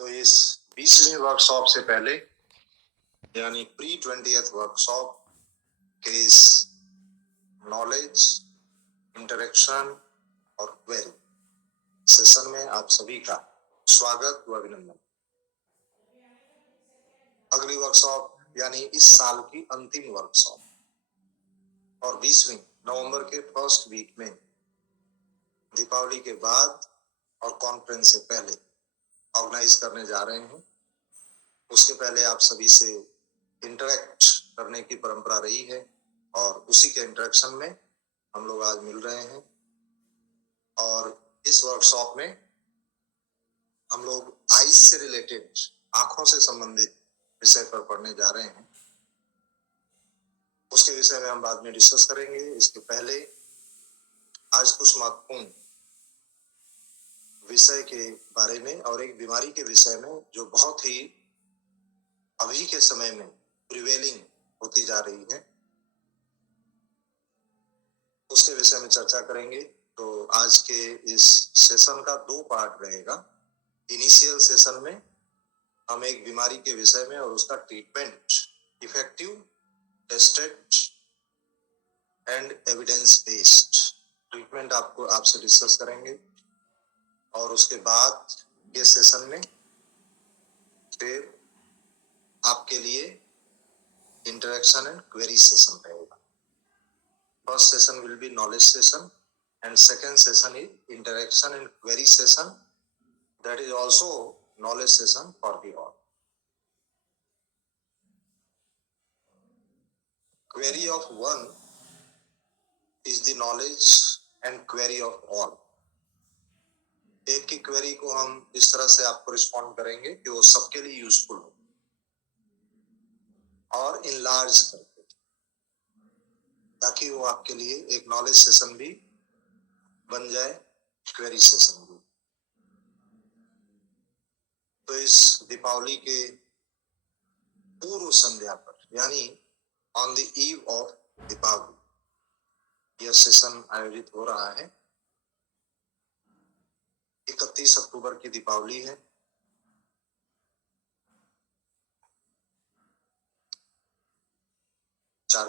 तो इस 20वीं वर्कशॉप से पहले यानी प्री 20th वर्कशॉप के इस नॉलेज, इंटरेक्शन और क्वेरी सेशन में आप सभी का स्वागत व अभिनंदन। अगली वर्कशॉप यानी इस साल की अंतिम वर्कशॉप और 20वीं नवंबर के फर्स्ट वीक में दीपावली के बाद और कॉन्फ्रेंस से पहले ऑर्गेनाइज करने जा रहे हैं। उसके पहले आप सभी से इंटरेक्ट करने की परंपरा रही है और उसी के इंटरेक्शन में हम लोग आज मिल रहे हैं। और इस वर्कशॉप में हम लोग आईज से रिलेटेड, आंखों से संबंधित विषय पर पढ़ने जा रहे हैं। उसके विषय में हम बाद में डिस्कस करेंगे। इसके पहले आज कुछ महत्वपूर्ण विषय के बारे में और एक बीमारी के विषय में जो बहुत ही अभी के समय में प्रिवेलिंग होती जा रही है, उसके विषय में चर्चा करेंगे। तो आज के इस सेशन का 2 पार्ट रहेगा। इनिशियल सेशन में हम एक बीमारी के विषय में और उसका treatment, effective, tested and evidence based treatment आपसे डिस्कस करेंगे। और उसके बाद के सेशन में फिर आपके लिए इंटरेक्शन एंड क्वेरी सेशन रहेगा। First session will be knowledge session and second session is interaction and query session, that is also knowledge session for the all. Query of one is the knowledge and query of all. एक की query को हम इस तरह से आपको respond करेंगे कि वो सबके लिए यूजफुल हो और इनलार्ज करके, ताकि वो आपके लिए एक नॉलेज सेशन भी बन जाए, क्वेरी सेशन भी। तो इस दीपावली के पूर्व संध्या पर यानी on the eve of Deepavali यह सेशन आयोजित हो रहा है। 31 अक्टूबर की दीपावली है। चार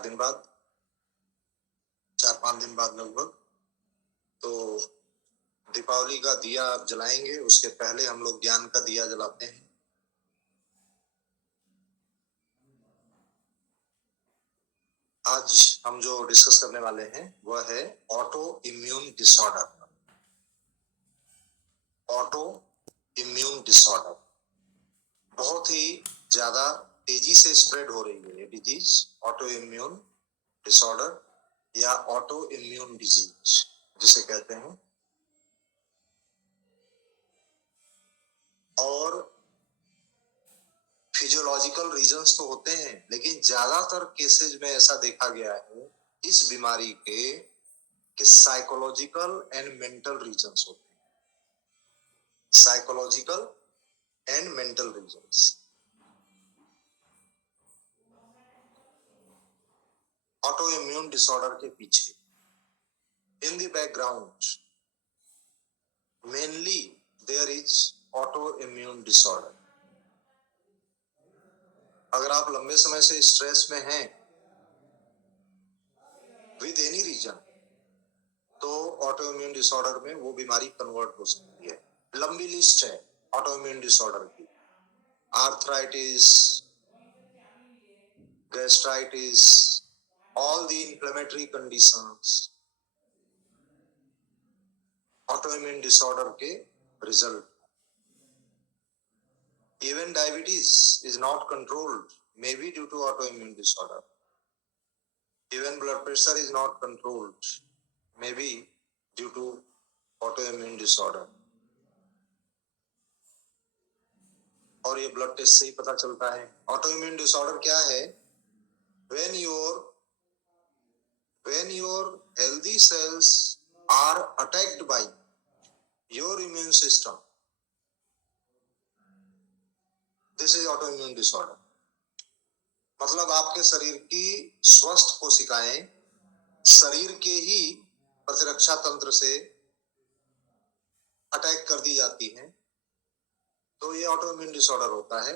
पांच दिन बाद लगभग तो दीपावली का दिया आप जलाएंगे। उसके पहले हम लोग ज्ञान का दिया जलाते हैं। आज हम जो डिस्कस करने वाले हैं वह है auto immune disorder. Auto immune disorder बहुत ही ज्यादा तेजी से स्प्रेड हो रही है ये डिजीज, ऑटो इम्यून डिसऑर्डर या ऑटो इम्यून डिजीज जिसे कहते हैं। और फिजियोलॉजिकल रीजंस तो होते हैं, लेकिन ज्यादातर केसेज में ऐसा देखा गया है इस बीमारी के कि साइकोलॉजिकल एंड मेंटल रीजंस होते हैं। Psychological and mental reasons. Auto immune disorder के पीछे in the background mainly there is auto immune disorder. अगर आप लंबे समय से स्ट्रेस में हैं विद एनी रीजन, तो ऑटो इम्यून डिसऑर्डर में वो बीमारी कन्वर्ट हो सकती है। लंबी लिस्ट है ऑटो इम्यून डिसऑर्डर की। Arthritis, gastritis, all the inflammatory conditions autoimmune disorder के result। even diabetes is not controlled, may be due to autoimmune disorder। even blood pressure is not controlled, may be due to autoimmune disorder। और ये blood test से ही पता चलता है। Autoimmune disorder क्या है? when your healthy cells are attacked by your immune system, this is autoimmune disorder। मतलब आपके शरीर की स्वस्थ कोशिकाएं शरीर के ही प्रतिरक्षा तंत्र से अटैक कर दी जाती हैं तो ये ऑटो इम्यून डिसऑर्डर होता है।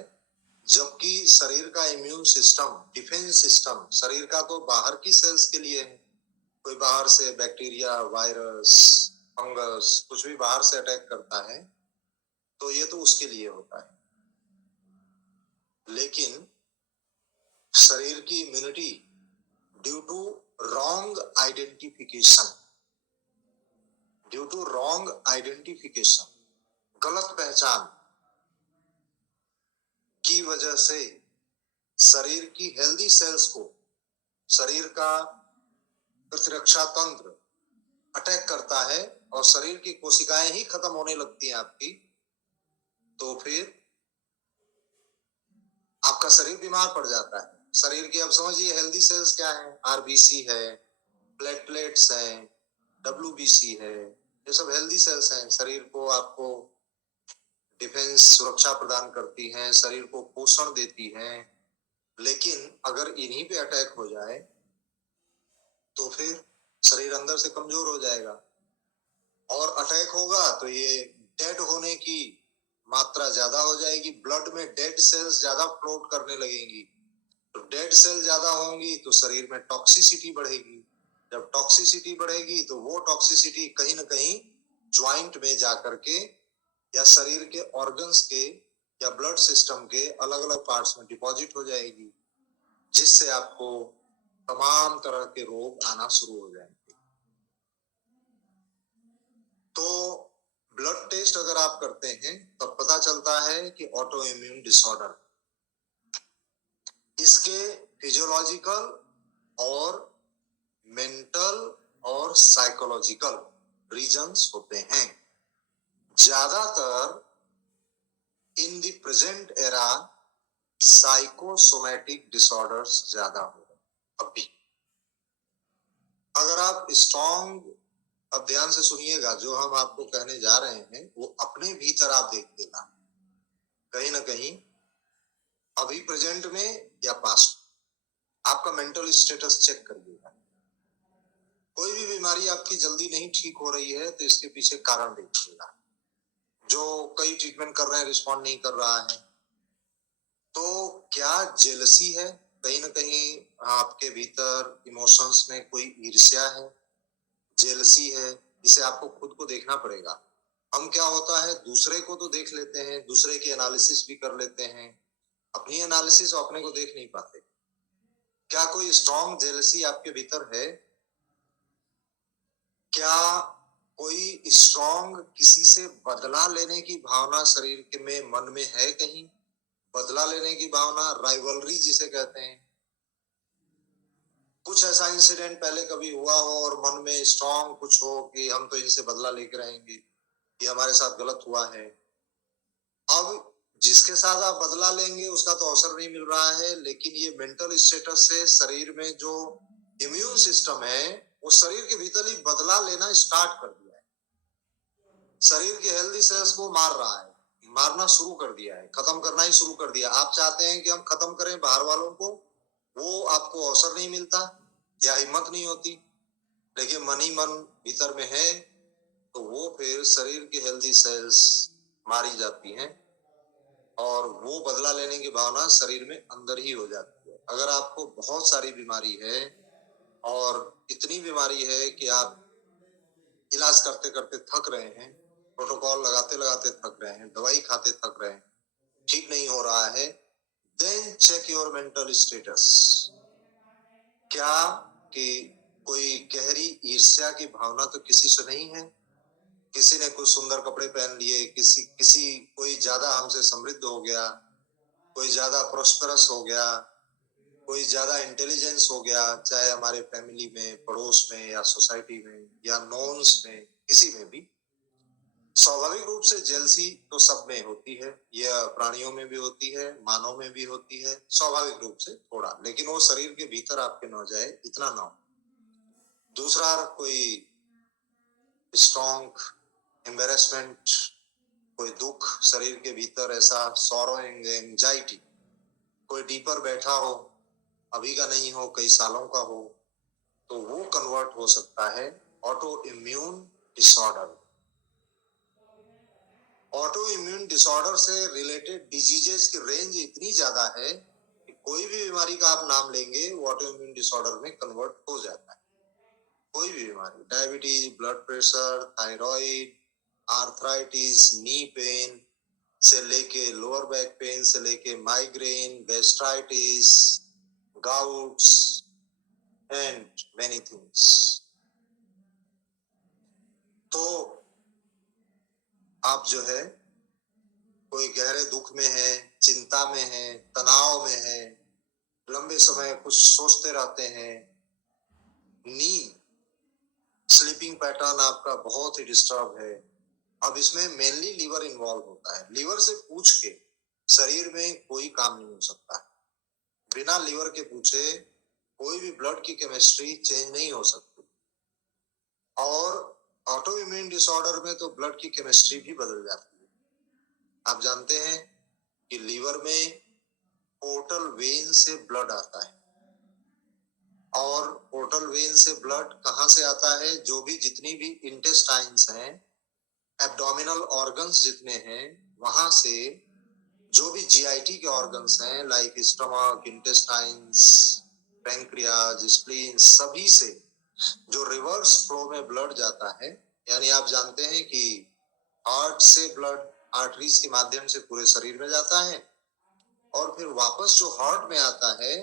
जबकि शरीर का इम्यून सिस्टम, डिफेंस सिस्टम शरीर का तो बाहर की सेल्स के लिए है। कोई बाहर से बैक्टीरिया, वायरस, फंगस कुछ भी बाहर से अटैक करता है तो ये तो उसके लिए होता है। लेकिन शरीर की immunity due to wrong identification, गलत पहचान की वजह से शरीर की हेल्दी सेल्स को शरीर का प्रतिरक्षा तंत्र अटैक करता है और शरीर की कोशिकाएं ही खत्म होने लगती हैं आपकी, तो फिर आपका शरीर बीमार पड़ जाता है। शरीर की, अब समझिए हेल्दी सेल्स क्या है, आरबीसी है, प्लेटलेट्स हैं, डब्ल्यूबीसी है, ये सब हेल्दी सेल्स हैं। शरीर को आपको डिफेंस, सुरक्षा प्रदान करती हैं, शरीर को पोषण देती हैं। लेकिन अगर इन्हीं पे अटैक हो जाए तो फिर शरीर अंदर से कमजोर हो जाएगा और अटैक होगा तो ये डेड होने की मात्रा ज्यादा हो जाएगी। ब्लड में डेड सेल्स ज्यादा फ्लोट करने लगेंगी। तो डेड सेल ज्यादा होंगी तो शरीर में टॉक्सिसिटी बढ़ेगी। जब टॉक्सिसिटी बढ़ेगी तो वो टॉक्सिसिटी कहीं ना कहीं ज्वाइंट में जाकर के या शरीर के ऑर्गन्स के या ब्लड सिस्टम के अलग अलग पार्ट्स में डिपॉजिट हो जाएगी, जिससे आपको तमाम तरह के रोग आना शुरू हो जाएंगे। तो ब्लड टेस्ट अगर आप करते हैं तब पता चलता है कि ऑटो इम्यून डिसऑर्डर, इसके फिजियोलॉजिकल और मेंटल और साइकोलॉजिकल रीजंस होते हैं। ज्यादातर in the present era psychosomatic disorders ज्यादा हो रहे हैं अभी। अगर आप स्ट्रॉन्ग, अब ध्यान से सुनिएगा, जो हम आपको कहने जा रहे हैं वो अपने भीतर आप देखिएगा, कहीं ना कहीं अभी प्रेजेंट में या पास्ट में आपका मेंटल स्टेटस चेक करिएगा। कोई भी बीमारी आपकी जल्दी नहीं ठीक हो रही है तो इसके पीछे कारण देखिएगा। जो कई ट्रीटमेंट कर रहे हैं रिस्पॉन्ड नहीं कर रहा है, तो क्या जेलसी है, कहीं ना कहीं आपके भीतर इमोशंस में कोई ईर्ष्या है, जेलसी है, इसे आपको खुद को देखना पड़ेगा। हम क्या होता है, दूसरे को तो देख लेते हैं, दूसरे की एनालिसिस भी कर लेते हैं, अपनी एनालिसिस अपने को देख नहीं पाते। क्या कोई स्ट्रॉन्ग जेलसी आपके भीतर है? क्या कोई स्ट्रॉन्ग किसी से बदला लेने की भावना शरीर के में, मन में है? कहीं बदला लेने की भावना, राइवलरी जिसे कहते हैं, कुछ ऐसा इंसिडेंट पहले कभी हुआ हो और मन में स्ट्रॉन्ग कुछ हो कि हम तो इनसे बदला लेकर रहेंगे, ये हमारे साथ गलत हुआ है। अब जिसके साथ आप बदला लेंगे उसका तो अवसर नहीं मिल रहा है, लेकिन ये मेंटल स्टेटस से शरीर में जो इम्यून सिस्टम है वो शरीर के भीतर ही बदला लेना स्टार्ट कर दिया है। शरीर के हेल्दी सेल्स को मार रहा है, मारना शुरू कर दिया है, खत्म करना ही शुरू कर दिया। आप चाहते हैं कि हम खत्म करें बाहर वालों को, वो आपको अवसर नहीं मिलता या हिम्मत नहीं होती। लेकिन मन ही मन भीतर में है तो वो फिर शरीर की हेल्दी सेल्स मारी जाती हैं और वो बदला लेने की भावना शरीर में अंदर ही हो जाती है। अगर आपको बहुत सारी बीमारी है और इतनी बीमारी है कि आप इलाज करते करते थक रहे हैं, प्रोटोकॉल लगाते लगाते थक रहे हैं, दवाई खाते थक रहे हैं, ठीक नहीं हो रहा है, then check your mental status. क्या कि कोई गहरी ईर्ष्या की भावना तो किसी से नहीं है? किसी ने कुछ सुंदर कपड़े पहन लिए, कोई ज्यादा हमसे समृद्ध हो गया, कोई ज्यादा प्रोस्पेरस हो गया, कोई ज्यादा इंटेलिजेंस हो गया, चाहे हमारे फैमिली में, पड़ोस में या सोसाइटी में या नॉन्स में, किसी में भी। स्वाभाविक रूप से जेलसी तो सब में होती है, यह प्राणियों में भी होती है, मानव में भी होती है, स्वाभाविक रूप से थोड़ा, लेकिन वो शरीर के भीतर आपके न जाए, इतना ना हो। दूसरा, कोई स्ट्रॉन्ग एम्बेरसमेंट, कोई दुख शरीर के भीतर, ऐसा सॉरो एंड एंजाइटी, कोई डीपर बैठा हो, अभी का नहीं हो, कई सालों का हो, तो वो कन्वर्ट हो सकता है auto immune disorder. Auto immune disorder से रिलेटेड डिजीजेस की रेंज इतनी ज्यादा है कि कोई भी बीमारी का आप नाम लेंगे वो ऑटो इम्यून डिसऑर्डर में कन्वर्ट हो जाता है। कोई भी बीमारी, diabetes, blood pressure, thyroid, arthritis, knee pain से लेके लोअर बैक पेन से लेके migraine, gastritis, gouts and many things. तो आप जो है कोई गहरे दुख में है, चिंता में है, तनाव में है, लंबे समय कुछ सोचते रहते हैं, नींद, स्लीपिंग पैटर्न आपका बहुत ही डिस्टर्ब है। अब इसमें मेनली लीवर इन्वॉल्व होता है। लीवर से पूछ के शरीर में कोई काम नहीं हो सकता। बिना लीवर के पूछे कोई भी ब्लड की केमिस्ट्री चेंज नहीं हो सकती। और ऑटो इम्यून डिसऑर्डर में तो ब्लड की केमिस्ट्री भी बदल जाती है। आप जानते हैं कि लीवर में पोर्टल वेन से ब्लड आता है, और पोर्टल वेन से ब्लड कहां से आता है? जो भी जितनी भी इंटेस्टाइन्स हैं, एब्डोमिनल ऑर्गन्स जितने हैं, वहां से जो भी जीआईटी के ऑर्गन्स हैं like stomach, intestines, pancreas, spleen, सभी से जो रिवर्स फ्लो में ब्लड जाता है, यानी आप जानते हैं कि हार्ट से ब्लड आर्टरीज के माध्यम से पूरे शरीर में जाता है, और फिर वापस जो हार्ट में आता है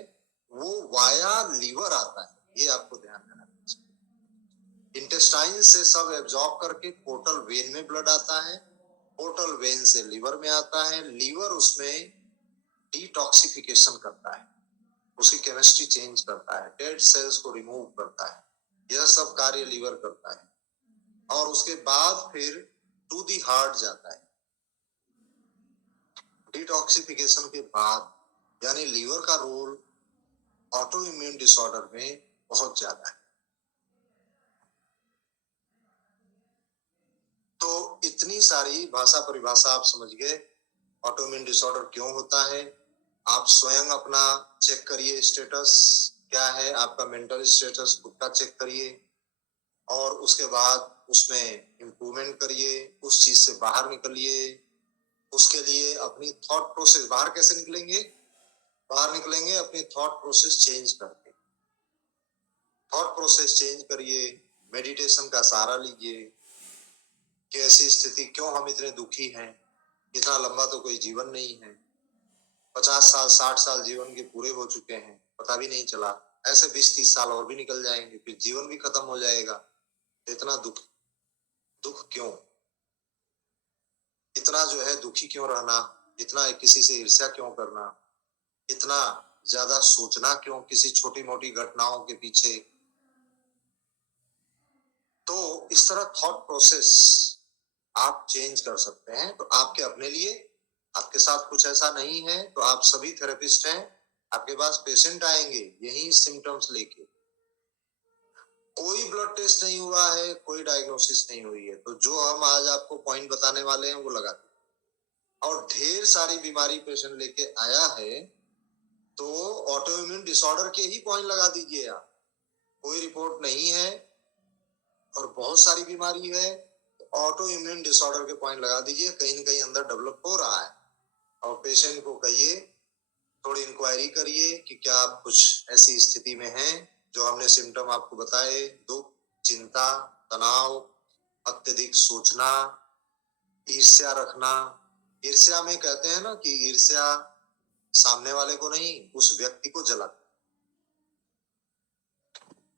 वो वाया लीवर आता है। ये आपको ध्यान देना है। इंटेस्टाइन से सब एब्जॉर्ब करके पोर्टल वेन में ब्लड आता है, पोर्टल वेन से लीवर में आता है, लीवर उसमें डिटॉक्सिफिकेशन करता है, उसकी केमिस्ट्री चेंज करता है, डेड सेल्स को रिमूव करता है। यह सब कार्य लीवर करता है, और उसके बाद फिर टू दी हार्ट जाता है। डिटॉक्सिफिकेशन के बाद, यानी लीवर का रोल ऑटो इम्यून डिसऑर्डर में बहुत ज्यादा है। तो इतनी सारी भाषा परिभाषा आप समझ गए ऑटो इम्यून डिसऑर्डर क्यों होता है। आप स्वयं अपना चेक करिए, स्टेटस क्या है आपका, मेंटल स्टेटस खुद का चेक करिए, और उसके बाद उसमें इम्प्रूवमेंट करिए, उस चीज से बाहर निकलिए। उसके लिए अपनी थॉट प्रोसेस, बाहर कैसे निकलेंगे? बाहर निकलेंगे अपनी थॉट प्रोसेस चेंज करके। थॉट प्रोसेस चेंज करिए, मेडिटेशन का सहारा लीजिए कि ऐसी स्थिति क्यों, हम इतने दुखी हैं, इतना लंबा तो कोई जीवन नहीं है, 50 साल 60 साल जीवन के पूरे हो चुके हैं, पता भी नहीं चला, ऐसे 20-30 साल और भी निकल जाएंगे, फिर जीवन भी खत्म हो जाएगा, इतना दुख, दुख क्यों? इतना जो है दुखी क्यों रहना, इतना किसी से ईर्ष्या क्यों करना, इतना ज्यादा सोचना क्यों किसी छोटी मोटी घटनाओं के पीछे? तो इस तरह थॉट प्रोसेस आप चेंज कर सकते हैं। तो आपके अपने लिए, आपके साथ कुछ ऐसा नहीं है तो आप सभी थेरेपिस्ट हैं, आपके पास पेशेंट आएंगे यही सिम्टम्स लेके, कोई ब्लड टेस्ट नहीं हुआ है, कोई डायग्नोसिस नहीं हुई है, तो जो हम आज आपको पॉइंट बताने वाले हैं वो लगा दें। और ढेर सारी बीमारी पेशेंट लेके आया है तो ऑटो इम्यून डिसऑर्डर के ही पॉइंट लगा दीजिए आप। कोई रिपोर्ट नहीं है और बहुत सारी बीमारी है, ऑटो इम्यून डिसऑर्डर के पॉइंट लगा दीजिए, कहीं न कहीं अंदर डेवलप हो रहा है। और पेशेंट को कहिए, थोड़ी इंक्वायरी करिए कि क्या आप कुछ ऐसी स्थिति में हैं जो हमने सिम्टम आपको बताए, दुख, चिंता, तनाव, अत्यधिक सोचना, ईर्ष्या रखना। ईर्ष्या में कहते हैं ना कि ईर्ष्या सामने वाले को नहीं, उस व्यक्ति को जलाती।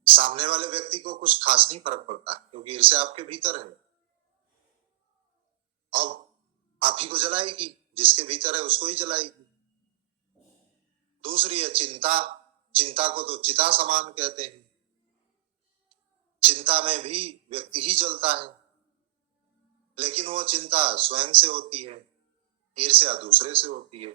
सामने वाले व्यक्ति को कुछ खास नहीं फर्क पड़ता क्योंकि ईर्ष्या आपके भीतर है। अब आप ही को जलाएगी, जिसके भीतर है उसको ही जलाएगी। दूसरी है चिंता। चिंता को तो चिता समान कहते हैं। चिंता में भी व्यक्ति ही जलता है, लेकिन वो चिंता स्वयं से होती है, ईर्ष्या दूसरे से होती है।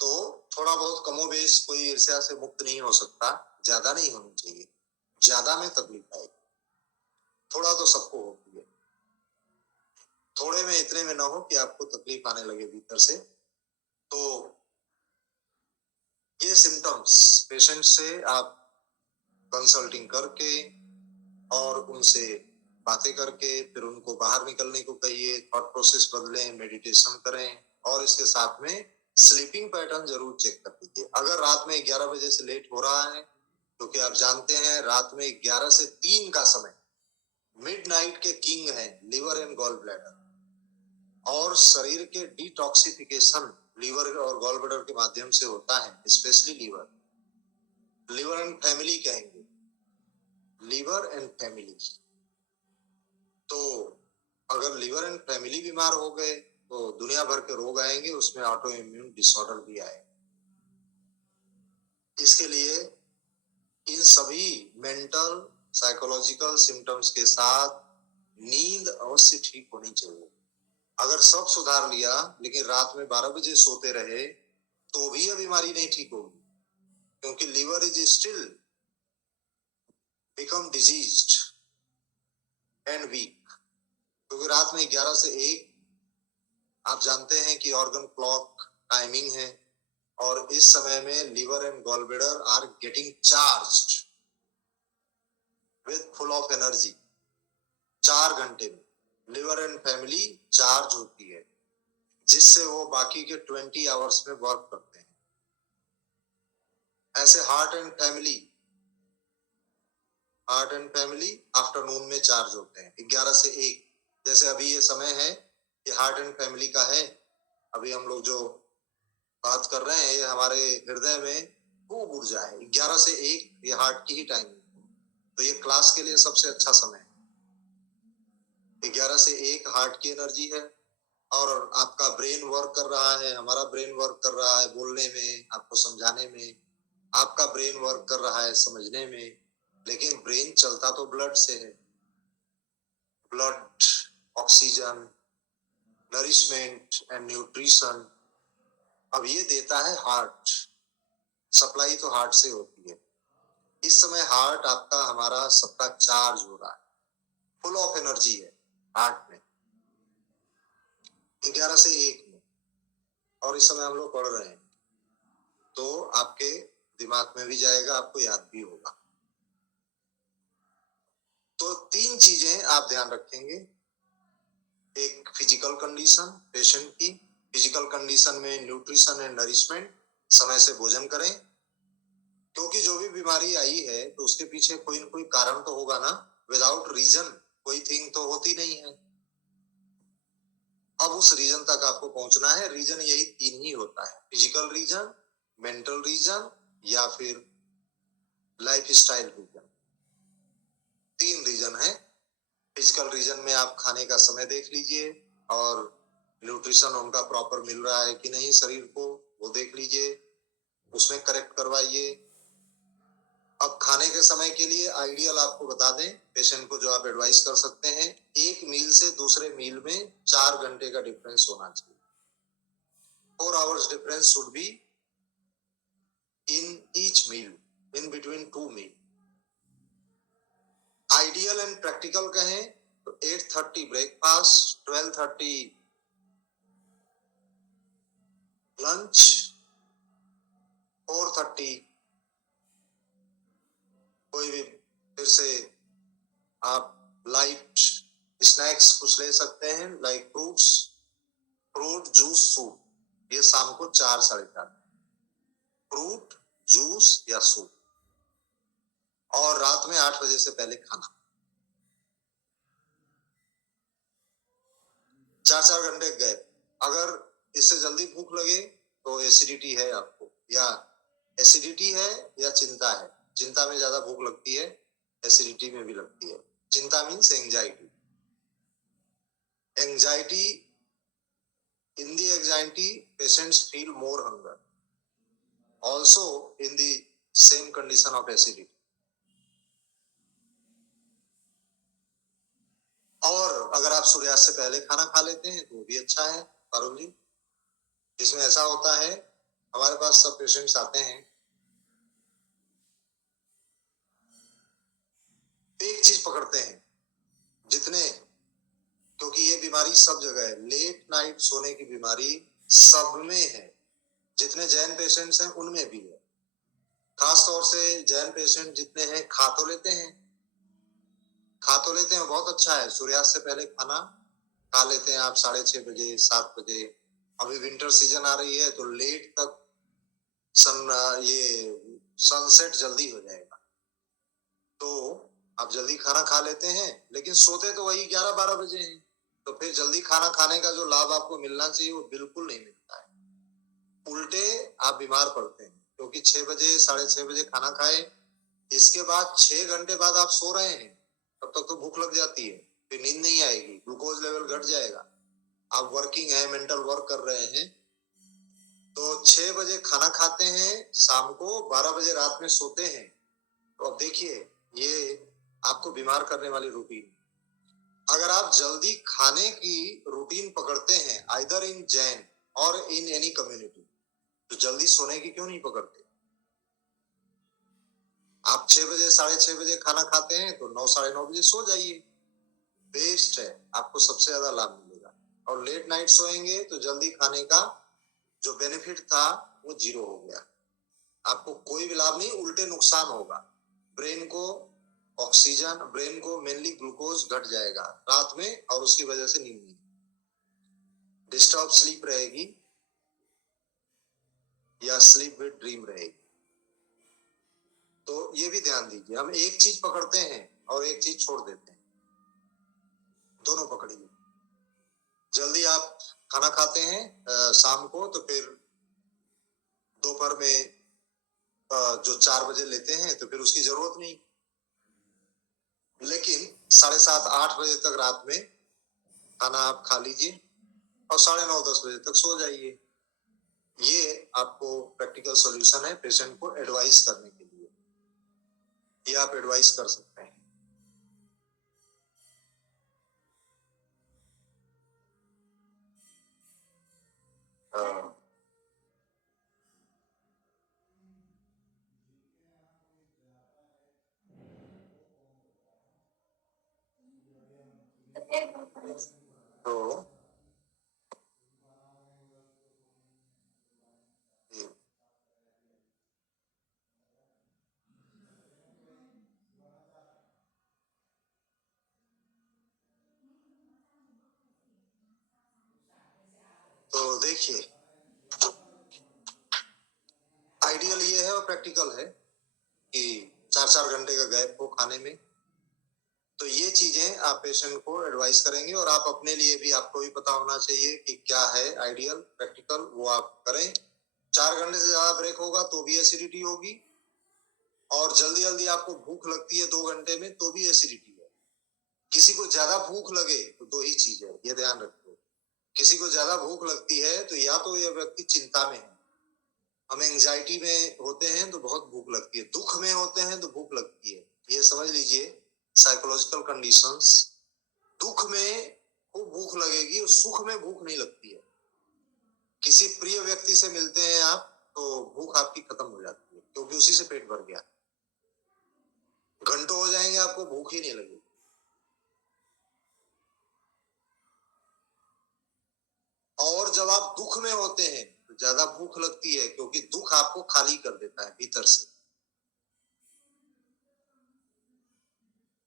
तो थोड़ा बहुत कमोबेश कोई ईर्ष्या से मुक्त नहीं हो सकता, ज्यादा नहीं होनी चाहिए, ज्यादा में तकलीफ आएगी। थोड़ा तो सबको होती है, थोड़े में इतने में ना हो कि आपको तकलीफ आने लगे भीतर से। तो ये सिम्टम्स पेशेंट से आप कंसल्टिंग करके और उनसे बातें करके फिर उनको बाहर निकलने को कहिए, थॉट प्रोसेस बदलें, मेडिटेशन करें और इसके साथ में स्लीपिंग पैटर्न जरूर चेक कर लीजिए। अगर रात में 11 बजे से लेट हो रहा है, क्योंकि आप जानते हैं रात में 11 से 3 का समय मिडनाइट के किंग हैं लिवर एंड गॉल ब्लैडर, और शरीर के डिटॉक्सिफिकेशन लीवर और गॉल ब्लैडर के माध्यम से होता है, स्पेशली लिवर एंड फैमिली कहेंगे, लिवर एंड फैमिली। तो अगर लिवर एंड फैमिली बीमार हो गए तो दुनिया भर के रोग आएंगे, उसमें ऑटो इम्यून डिसऑर्डर भी आएगा। इसके लिए इन सभी मेंटल साइकोलॉजिकल सिम्टम्स के साथ नींद अवश्य ठीक होनी चाहिए। अगर सब सुधार लिया लेकिन रात में 12 बजे सोते रहे तो भी यह बीमारी नहीं ठीक होगी, क्योंकि liver is still become diseased and weak. क्योंकि रात में 11 से 1 आप जानते हैं कि ऑर्गन क्लॉक टाइमिंग है, और इस समय में liver and gall bladder are getting charged with full of energy. 4 घंटे में लिवर एंड फैमिली चार्ज होती है, जिससे वो बाकी के 20 आवर्स में वर्क करते हैं। ऐसे हार्ट एंड फैमिली आफ्टरनून में चार्ज होते हैं 11 से 1। जैसे अभी ये समय है ये हार्ट एंड फैमिली का है, अभी हम लोग जो बात कर रहे हैं ये हमारे हृदय में खूब ऊर्जा है। 11 से 1 ये हार्ट की ही टाइम है, तो ये क्लास के लिए सबसे अच्छा समय है। 11 से 1 हार्ट की एनर्जी है, और आपका ब्रेन वर्क कर रहा है, हमारा ब्रेन वर्क कर रहा है बोलने में, आपको समझाने में, आपका ब्रेन वर्क कर रहा है समझने में। लेकिन ब्रेन चलता तो ब्लड से है, blood, oxygen, nourishment and nutrition, अब ये देता है हार्ट, सप्लाई तो हार्ट से होती है। इस समय हार्ट आपका हमारा सबका चार्ज हो रहा है, फुल ऑफ एनर्जी है हार्ट में 11 से 1 में, और इस समय हम लोग पढ़ रहे हैं तो आपके दिमाग में भी जाएगा, आपको याद भी होगा। तो 3 चीजें आप ध्यान रखेंगे। एक फिजिकल कंडीशन पेशेंट की, फिजिकल कंडीशन में न्यूट्रिशन एंड नरिशमेंट, समय से भोजन करें, क्योंकि जो भी बीमारी आई है तो उसके पीछे कोई ना कोई कारण तो होगा ना, विदाउट रीजन कोई थिंग तो होती नहीं है। अब उस रीजन तक आपको पहुंचना है। रीजन यही 3 ही होता है, फिजिकल रीजन, मेंटल रीजन या फिर लाइफ स्टाइल रीजन। 3 रीजन है। फिजिकल रीजन में आप खाने का समय देख लीजिए और न्यूट्रिशन उनका प्रॉपर मिल रहा है कि नहीं शरीर को, वो देख लीजिए, उसमें करेक्ट करवाइए। अब खाने के समय के लिए आइडियल आपको बता दें पेशेंट को, जो आप एडवाइस कर सकते हैं, एक मील से दूसरे मील में 4 घंटे का डिफरेंस होना चाहिए। 4 hours difference should be in each meal, in between 2 meal. Ideal and practical कहें तो 8:30 ब्रेकफास्ट, 12:30 लंच, 4:30 कोई भी फिर से आप लाइट स्नैक्स कुछ ले सकते हैं, लाइक फ्रूट जूस सूप, ये शाम को 4 साढ़े 4, फ्रूट जूस या सूप, और रात में 8 बजे से पहले खाना। 4-4 घंटे गए। अगर इससे जल्दी भूख लगे तो एसिडिटी है आपको, या एसिडिटी है या चिंता है। चिंता में ज्यादा भूख लगती है, एसिडिटी में भी लगती है। चिंता means anxiety. In the anxiety, patients feel more hunger, also in the same condition of acidity. और अगर आप सूर्यास्त से पहले खाना खा लेते हैं तो भी अच्छा है पारुल जी। इसमें ऐसा होता है, हमारे पास सब पेशेंट्स आते हैं, एक चीज पकड़ते हैं, जितने, क्योंकि ये बीमारी सब जगह है, लेट नाइट सोने की बीमारी सब में है। जितने जैन पेशेंट्स हैं उनमें भी है, खास तौर से जैन पेशेंट जितने हैं खा तो लेते हैं, खा तो लेते हैं, बहुत अच्छा है, सूर्यास्त से पहले खाना खा लेते हैं आप 6:30 बजे 7 बजे। अभी विंटर सीजन आ रही है तो लेट तक ये सनसेट जल्दी हो जाएगा, तो आप जल्दी खाना खा लेते हैं, लेकिन सोते तो वही 11-12 बजे हैं, तो फिर जल्दी खाना खाने का जो लाभ आपको मिलना चाहिए वो बिल्कुल नहीं मिलता है। उल्टे आप बीमार पड़ते हैं, क्योंकि 6 बजे 6:30 बजे खाना खाए, इसके बाद 6 घंटे बाद आप सो रहे हैं, तब तक तो भूख लग जाती है, फिर नींद नहीं आएगी, ग्लूकोज लेवल घट जाएगा, आप वर्किंग है, मेंटल वर्क कर रहे हैं, तो 6 बजे खाना खाते हैं, शाम को 12 बजे रात में सोते हैं, तो अब देखिए ये आपको बीमार करने वाली रूटीन। अगर आप जल्दी खाने की रूटीन पकड़ते हैं, आइदर इन जैन और इन एनी कम्युनिटी, तो जल्दी सोने की क्यों नहीं पकड़ते? आप 6 बजे 6:30 बजे खाना खाते हैं तो 9 साढ़े 9 बजे सो जाइए, बेस्ट है, आपको सबसे ज्यादा लाभ मिलेगा। और लेट नाइट सोएंगे तो जल्दी खाने का जो बेनिफिट था वो जीरो हो गया, आपको कोई भी लाभ नहीं, उल्टे नुकसान होगा। ब्रेन को ऑक्सीजन, ब्रेन को मेनली ग्लूकोज घट जाएगा रात में, और उसकी वजह से नींद नहीं, डिस्टर्ब स्लीप रहेगी या स्लीप विद ड्रीम रहेगी। तो ये भी ध्यान दीजिए, हम एक चीज पकड़ते हैं और एक चीज छोड़ देते हैं, दोनों पकड़िए। जल्दी आप खाना खाते हैं शाम को, तो फिर दोपहर में जो 4 बजे लेते हैं तो फिर उसकी जरूरत नहीं, लेकिन 7:30-8 बजे तक रात में खाना आप खा लीजिए और 9:30-10 बजे तक सो जाइए। ये आपको प्रैक्टिकल सॉल्यूशन है पेशेंट को एडवाइस करने के लिए, ये आप एडवाइस कर सकते हैं। तो देखिए, आइडियल ये है और प्रैक्टिकल है कि 4-4 घंटे का गैप हो खाने में, तो ये चीजें आप पेशेंट को एडवाइस करेंगे, और आप अपने लिए भी, आपको भी पता होना चाहिए कि क्या है आइडियल प्रैक्टिकल, वो आप करें। 4 घंटे से ज्यादा ब्रेक होगा तो भी एसिडिटी होगी, और जल्दी जल्दी आपको भूख लगती है 2 घंटे में तो भी एसिडिटी है। किसी को ज्यादा भूख लगे तो दो ही चीज है, ये ध्यान रखो, किसी को ज्यादा भूख लगती है तो या तो ये व्यक्ति चिंता में है, हम एंजाइटी में होते हैं तो बहुत भूख लगती है, दुख में होते हैं तो भूख लगती है, ये समझ लीजिए साइकोलॉजिकल कंडीशंस। दुख में खूब भूख लगेगी और सुख में भूख नहीं लगती है। किसी प्रिय व्यक्ति से मिलते हैं आप तो भूख आपकी खत्म हो जाती है, क्योंकि उसी से पेट भर गया, घंटों हो जाएंगे आपको भूख ही नहीं लगेगी। और जब आप दुख में होते हैं तो ज्यादा भूख लगती है, क्योंकि दुख आपको खाली कर देता है भीतर से।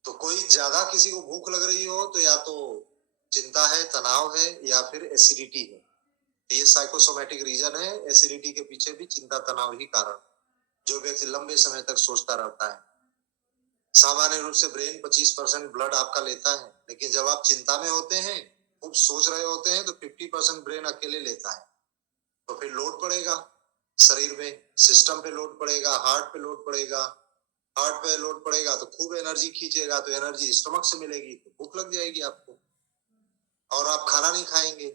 तो कोई ज्यादा किसी को भूख लग रही हो तो या तो चिंता है, तनाव है, या फिर एसिडिटी है, ये साइकोसोमैटिक रीजन है। एसिडिटी के पीछे भी चिंता तनाव ही कारण, जो व्यक्ति लंबे समय तक सोचता रहता है। सामान्य रूप से ब्रेन 25% ब्लड आपका लेता है, लेकिन जब आप चिंता में होते हैं, खूब सोच रहे होते हैं, तो 50% ब्रेन अकेले लेता है, तो फिर लोड पड़ेगा शरीर में, सिस्टम पे लोड पड़ेगा, हार्ट पे लोड पड़ेगा, हार्ट पे लोड पड़ेगा तो खूब एनर्जी खींचेगा, तो एनर्जी स्टमक से मिलेगी तो भूख लग जाएगी आपको, और आप खाना नहीं खाएंगे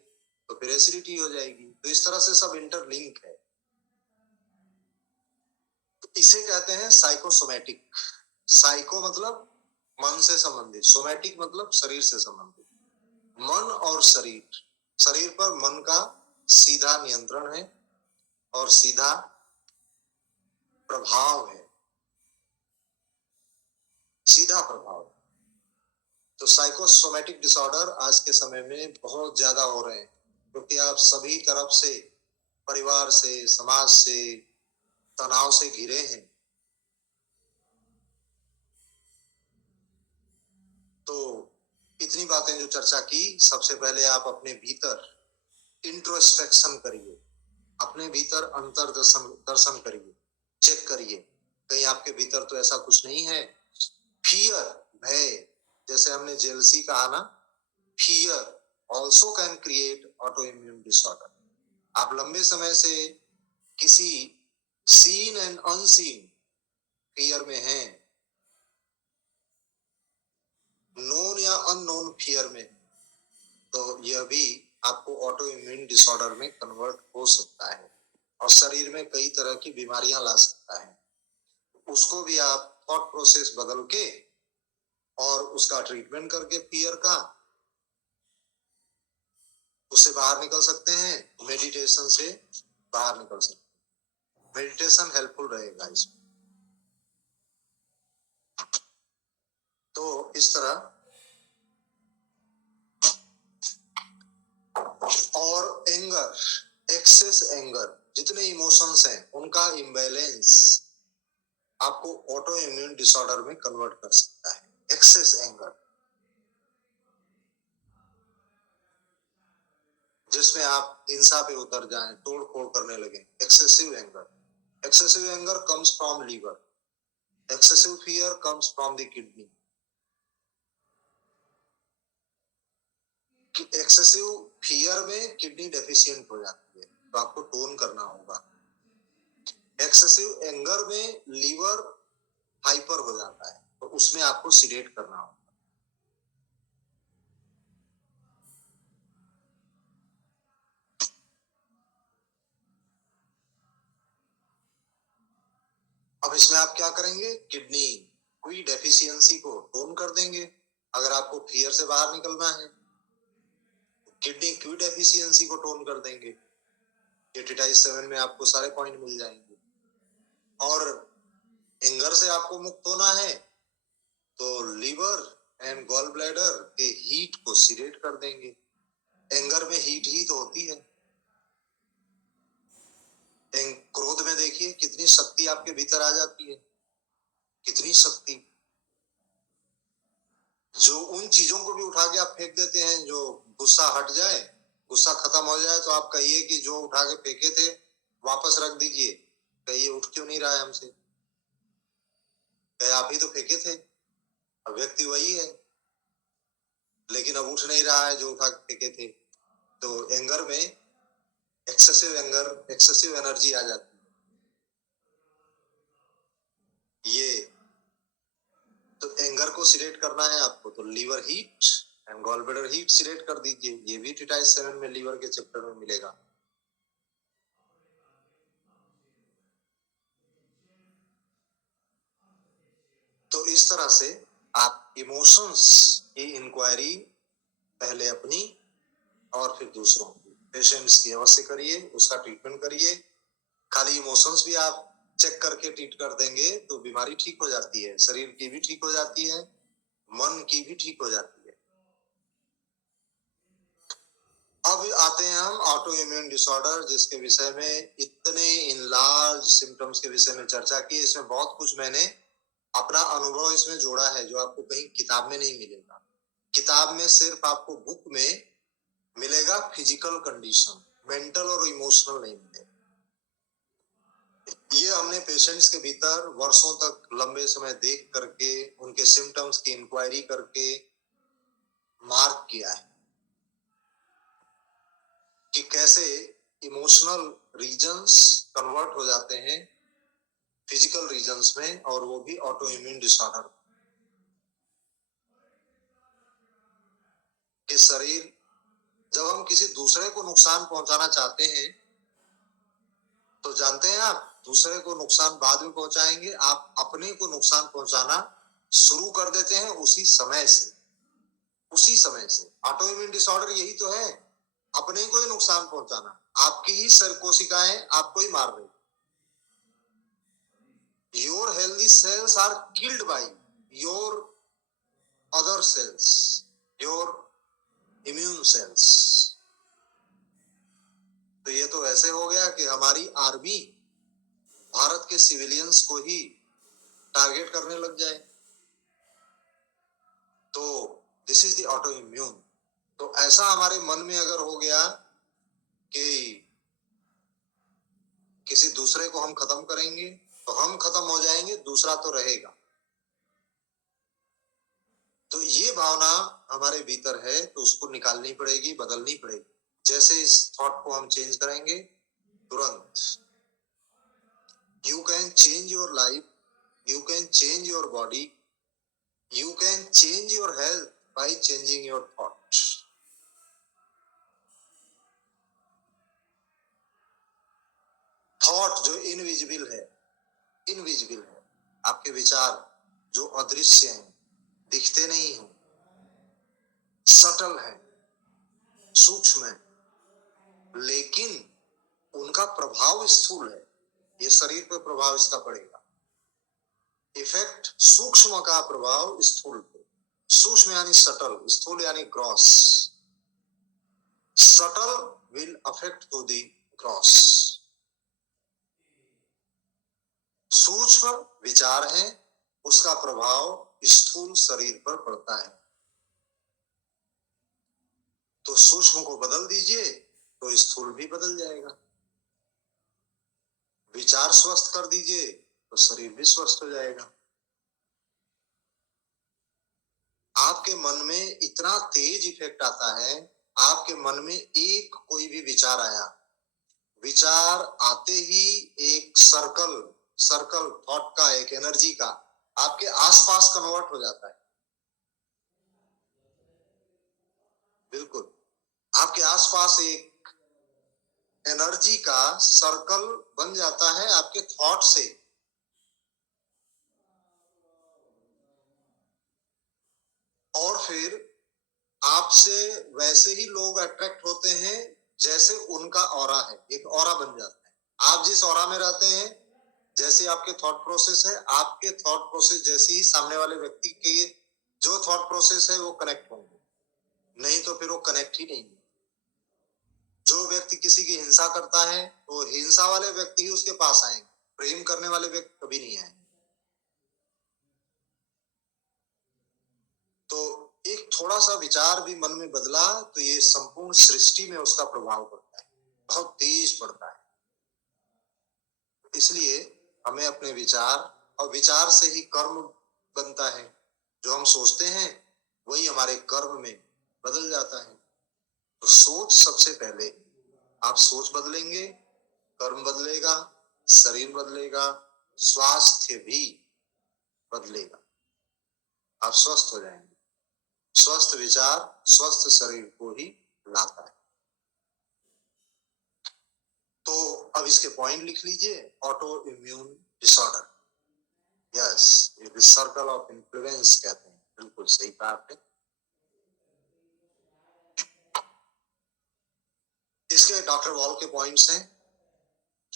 तो फिर एसिडिटी हो जाएगी। तो इस तरह से सब इंटरलिंक है, तो इसे कहते हैं साइकोसोमैटिक। साइको मतलब मन से संबंधित, सोमैटिक मतलब शरीर से संबंधित। मन और शरीर, शरीर पर मन का सीधा नियंत्रण है और सीधा प्रभाव है, सीधा प्रभाव। तो साइकोसोमैटिक डिसऑर्डर आज के समय में बहुत ज्यादा हो रहे हैं, क्योंकि आप सभी तरफ से, परिवार से, समाज से तनाव से घिरे हैं। तो इतनी बातें जो चर्चा की, सबसे पहले आप अपने भीतर इंट्रोस्पेक्शन करिए, अपने भीतर अंतर दर्शन दर्शन करिए, चेक करिए कहीं आपके भीतर तो ऐसा कुछ नहीं है। फियर, भय, जैसे हमने जेलसी कहा ना, fear also can create auto immune disorder. आप लंबे समय से किसी सीन एंड अनसीन फियर में हैं, नोन या अननोन फियर में, तो यह भी आपको ऑटो इम्यून डिसऑर्डर में कन्वर्ट हो सकता है और शरीर में कई तरह की बीमारियां ला सकता है। उसको भी आप थॉट प्रोसेस बदल के और उसका ट्रीटमेंट करके फियर का, उससे बाहर निकल सकते हैं। मेडिटेशन से बाहर निकल सकते हैं, मेडिटेशन हेल्पफुल रहेगा इसमें। तो इस तरह, और एंगर, एक्सेस एंगर, जितने इमोशंस हैं उनका इम्बैलेंस आपको ऑटो इम्यून डिसऑर्डर में कन्वर्ट कर सकता है। एक्सेस एंगर, जिसमें आप हिंसा पे उतर जाएं, तोड़ फोड़ करने लगे, excessive anger. Excessive anger comes from liver, excessive fear comes from the kidney. Excessive fear में किडनी डेफिशिएंट हो जाती है, तो आपको टोन करना होगा। एक्सेसिव एंगर में लीवर हाइपर हो जाता है, तो उसमें आपको सीडेट करना होगा। अब इसमें आप क्या करेंगे, किडनी की डेफिशिएंसी को टोन कर देंगे। अगर आपको फियर से बाहर निकलना है, किडनी की डेफिशिएंसी को टोन कर देंगे। ये टिटाइस 7 में आपको सारे पॉइंट मिल जाएंगे। और एंगर से आपको मुक्त होना है तो लीवर एंड गॉल ब्लैडर के हीट को सीरेट कर देंगे। एंगर में हीट ही तो होती है। क्रोध में देखिए कितनी शक्ति आपके भीतर आ जाती है, कितनी शक्ति। जो उन चीजों को भी उठा के आप फेंक देते हैं, जो गुस्सा हट जाए, गुस्सा खत्म हो जाए, तो आप कहिए कि जो उठा के फेंके थे वापस रख दीजिए। कहिए उठ क्यों नहीं रहा है हमसे, कहे आप ही तो फेंके थे। अब व्यक्ति वही है, लेकिन अब उठ नहीं रहा है जो उठा के फेंके थे। तो एंगर में एक्सेसिव एंगर, एक्सेसिव एनर्जी आ जाती है। ये तो एंगर को सिलेक्ट करना है आपको, तो liver heat and gall bladder heat select कर दीजिए। ये भी टिटाइस 7 में लीवर के चैप्टर में मिलेगा। तो इस तरह से आप इमोशंस की इंक्वायरी पहले अपनी और फिर दूसरों की, पेशेंट्स की अवश्य करिए, उसका ट्रीटमेंट करिए। खाली इमोशंस भी आप चेक करके ट्रीट कर देंगे तो बीमारी ठीक हो जाती है, शरीर की भी ठीक हो जाती है, मन की भी ठीक हो जाती है। अब आते हैं हम ऑटो इम्यून डिसऑर्डर, जिसके विषय में इतने इन लार्ज सिम्टम्स के विषय में चर्चा की। इसमें बहुत कुछ मैंने अपना अनुभव इसमें जोड़ा है, जो आपको कहीं किताब में नहीं मिलेगा। किताब में सिर्फ आपको बुक में मिलेगा फिजिकल कंडीशन, मेंटल और इमोशनल नहीं मिलेगा। ये हमने पेशेंट्स के भीतर वर्षों तक लंबे समय देख करके उनके सिम्टम्स की इंक्वायरी करके मार्क किया है कि कैसे इमोशनल रीजन्स कन्वर्ट हो जाते हैं फिजिकल रीजन्स में, और वो भी ऑटो इम्यून डिसऑर्डर के। शरीर, जब हम किसी दूसरे को नुकसान पहुंचाना चाहते हैं तो जानते हैं आप, दूसरे को नुकसान बाद में पहुंचाएंगे, आप अपने को नुकसान पहुंचाना शुरू कर देते हैं उसी समय से। उसी समय से ऑटो इम्यून डिसऑर्डर यही तो है, अपने को ही नुकसान पहुंचाना। आपकी ही शरीर कोशिकाएं आपको ही मार रही। Your healthy cells are killed by your other cells, your immune cells. तो ये तो ऐसे हो गया कि हमारी आर्मी भारत के सिविलियंस को ही टारगेट करने लग जाए। तो this is the auto immune. तो ऐसा हमारे मन में अगर हो गया कि किसी दूसरे को हम खत्म करेंगे तो हम खत्म हो जाएंगे, दूसरा तो रहेगा। तो ये भावना हमारे भीतर है, तो उसको निकालनी पड़ेगी, बदलनी पड़ेगी। जैसे इस थॉट को हम चेंज करेंगे तुरंत, you can change your life, you can change your body, you can change your health by changing your thought. Thought जो इनविजिबल है, इनविजिबल है, आपके विचार जो अदृश्य हैं, दिखते नहीं हैं, सटल है, सूक्ष्म है, लेकिन उनका प्रभाव स्थूल है। ये शरीर पर प्रभाव इसका पड़ेगा। इफेक्ट सूक्ष्म का प्रभाव स्थूल पे। सूक्ष्म यानी सटल, स्थूल यानी gross. Subtle will affect to the gross. सूक्ष्म विचार है, उसका प्रभाव स्थूल शरीर पर पड़ता है। तो सूक्ष्म को बदल दीजिए तो स्थूल भी बदल जाएगा। विचार स्वस्थ कर दीजिए तो शरीर भी स्वस्थ हो जाएगा। आपके मन में इतना तेज इफेक्ट आता है, आपके मन में एक कोई भी विचार आया, विचार आते ही एक सर्कल थॉट का, एक एनर्जी का आपके आसपास कन्वर्ट हो जाता है। बिल्कुल, आपके आसपास एक एनर्जी का सर्कल बन जाता है आपके थॉट से। और फिर आपसे वैसे ही लोग अट्रैक्ट होते हैं जैसे उनका ऑरा है, एक ऑरा बन जाता है। आप जिस ऑरा में रहते हैं, जैसे आपके थॉट प्रोसेस है, आपके थॉट प्रोसेस जैसे ही सामने वाले व्यक्ति के जो थॉट प्रोसेस है वो कनेक्ट होंगे, नहीं तो फिर वो कनेक्ट ही नहीं। जो व्यक्ति किसी की हिंसा करता है तो हिंसा वाले व्यक्ति ही उसके पास आएंगे, प्रेम करने वाले व्यक्ति कभी नहीं आएंगे। तो एक थोड़ा सा विचार भी मन में बदला तो ये संपूर्ण सृष्टि में उसका प्रभाव पड़ता है, बहुत तेज पड़ता है। इसलिए हमें अपने विचार, और विचार से ही कर्म बनता है। जो हम सोचते हैं वही हमारे कर्म में बदल जाता है। तो सोच सबसे पहले, आप सोच बदलेंगे, कर्म बदलेगा, शरीर बदलेगा, स्वास्थ्य भी बदलेगा, आप स्वस्थ हो जाएंगे। स्वस्थ विचार स्वस्थ शरीर को ही लाता है। तो अब इसके पॉइंट लिख लीजिए। ऑटो इम्यून डिसऑर्डर, यस, ये सर्कल ऑफ इन्फ्लुएंस कहते हैं। बिल्कुल सही कहा आपने। इसके डॉक्टर वॉल के पॉइंट्स हैं।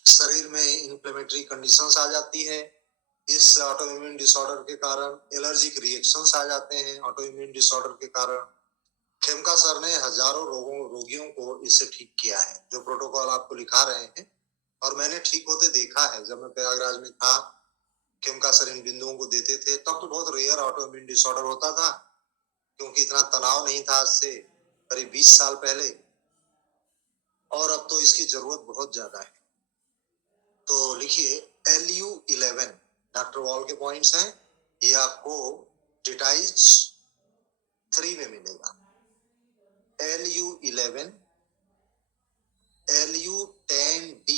शरीर में इन्फ्लेमेटरी कंडीशंस आ जाती है, इस ऑटो इम्यून डिसऑर्डर के कारण एलर्जिक रिएक्शंस आ जाते हैं। ऑटो इम्यून डिसऑर्डर के कारण खेमका सर ने हजारों रोगियों को इससे ठीक किया है, जो प्रोटोकॉल आपको लिखा रहे हैं, और मैंने ठीक होते देखा है। जब मैं प्रयागराज में था, खेमका सर इन बिंदुओं को देते थे, तब तो बहुत रेयर ऑटो इम्यून डिसऑर्डर होता था, क्योंकि इतना तनाव नहीं था। आज से करीब 20 साल पहले, और अब तो इसकी जरूरत बहुत ज्यादा है। तो लिखिए LU11 डॉक्टर वॉल के पॉइंट्स हैं। ये आपको डिटाइज 3 में मिलेगा। LU11, LU10D,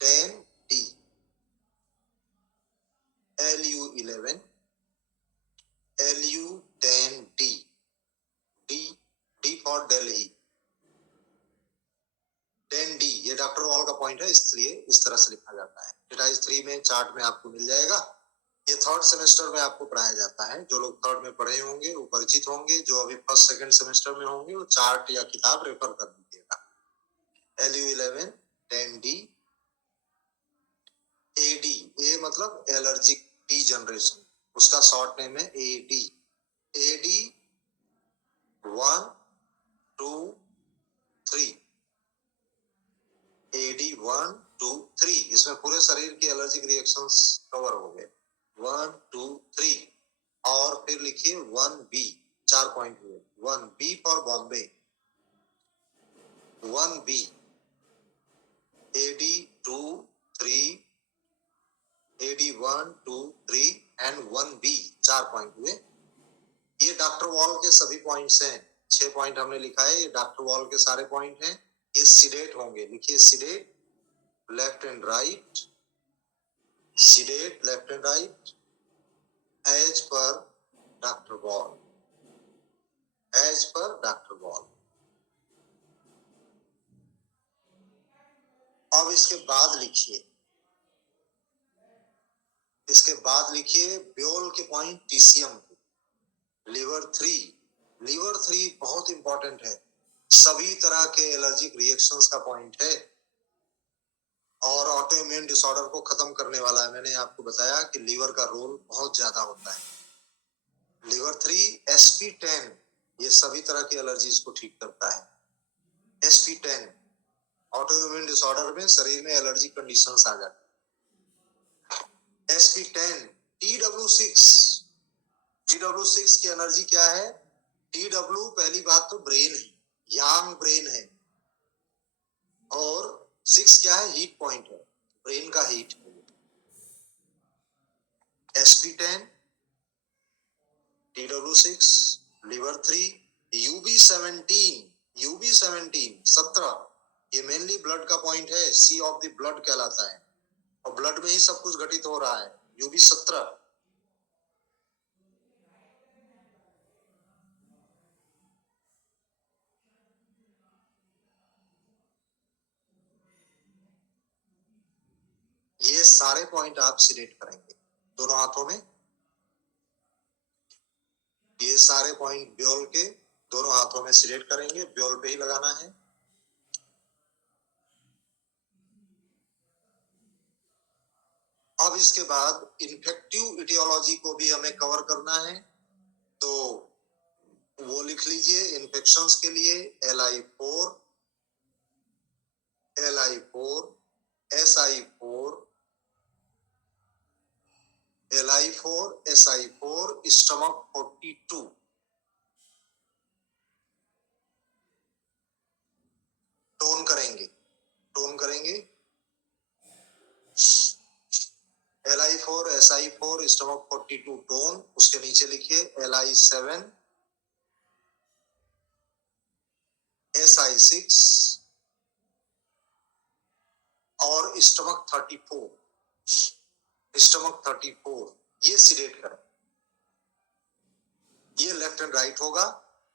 10D, LU11, LU10D, D for Delhi, 10D, ये डॉक्टर वॉल का पॉइंट है, इसलिए इस तरह से लिखा जाता है। डिटाइज 3 में चार्ट में आपको मिल जाएगा। ये थर्ड सेमेस्टर में आपको पढ़ाया जाता है। जो लोग थर्ड में पढ़े होंगे वो परिचित होंगे, जो अभी फर्स्ट सेकंड सेमेस्टर में होंगे वो चार्ट या किताब रेफर कर दीजिएगा। LU11, 10D, AD, A मतलब एलर्जिक डीजनरेशन, उसका शॉर्ट नेम है AD। AD 1, 2, 3, AD 1, 2, 3, इसमें पूरे शरीर की एलर्जिक रिएक्शंस कवर हो गए। 1, 2, 3। और फिर लिखिए 1B, 4 पॉइंट हुए। 1B for Bombay, 1B, AD 2 3, AD 1 2 3 and 1B, 4 point हुए। ये डॉक्टर वॉल के सभी पॉइंट्स हैं, 6 पॉइंट हमने लिखा है, ये डॉक्टर वॉल के सारे पॉइंट हैं। ये सीडेट होंगे, लिखिए sedate left and right, sedate left and right as per doctor Wall, as per doctor Wall. अब इसके बाद लिखिए, इसके बाद लिखिए ब्योल के पॉइंट टीसीएम, लीवर 3, लीवर 3 बहुत इंपॉर्टेंट है, सभी तरह के एलर्जिक रिएक्शंस का पॉइंट है और ऑटो इम्यून डिसऑर्डर को खत्म करने वाला है। मैंने आपको बताया कि लीवर का रोल बहुत ज्यादा होता है। लीवर 3, SP10 ये सभी तरह की एलर्जीज को ठीक करता है। SP10 ऑटो इम्यून डिसऑर्डर में शरीर में एलर्जी कंडीशंस आ जाती है। SP10, TW6, TW6 की एनर्जी क्या है? TW पहली बात तो ब्रेन है, यांग ब्रेन है, और 6 क्या है? हीट पॉइंट है, ब्रेन का heat. SP10, TW6, liver 3, UB17, UB17 17 ये मेनली ब्लड का पॉइंट है, सी ऑफ द ब्लड कहलाता है और ब्लड में ही सब कुछ घटित हो रहा है। UB17, ये सारे पॉइंट आप सिलेक्ट करेंगे दोनों हाथों में, ये सारे पॉइंट ब्योल के दोनों हाथों में सिलेक्ट करेंगे, ब्योल पे ही लगाना है। अब इसके बाद इन्फेक्टिव इटियोलॉजी को भी हमें कवर करना है, तो वो लिख लीजिए इन्फेक्शंस के लिए Li4, Li4, Si4, Li4, Si4, stomach 42, tone करेंगे, टोन करेंगे Li4, Si4, स्टमक 42 टोन। उसके नीचे लिखिए Li7, Si6 और स्टमक 34, स्टमक 34 ये सिलेक्ट करें। ये लेफ्ट एंड राइट होगा।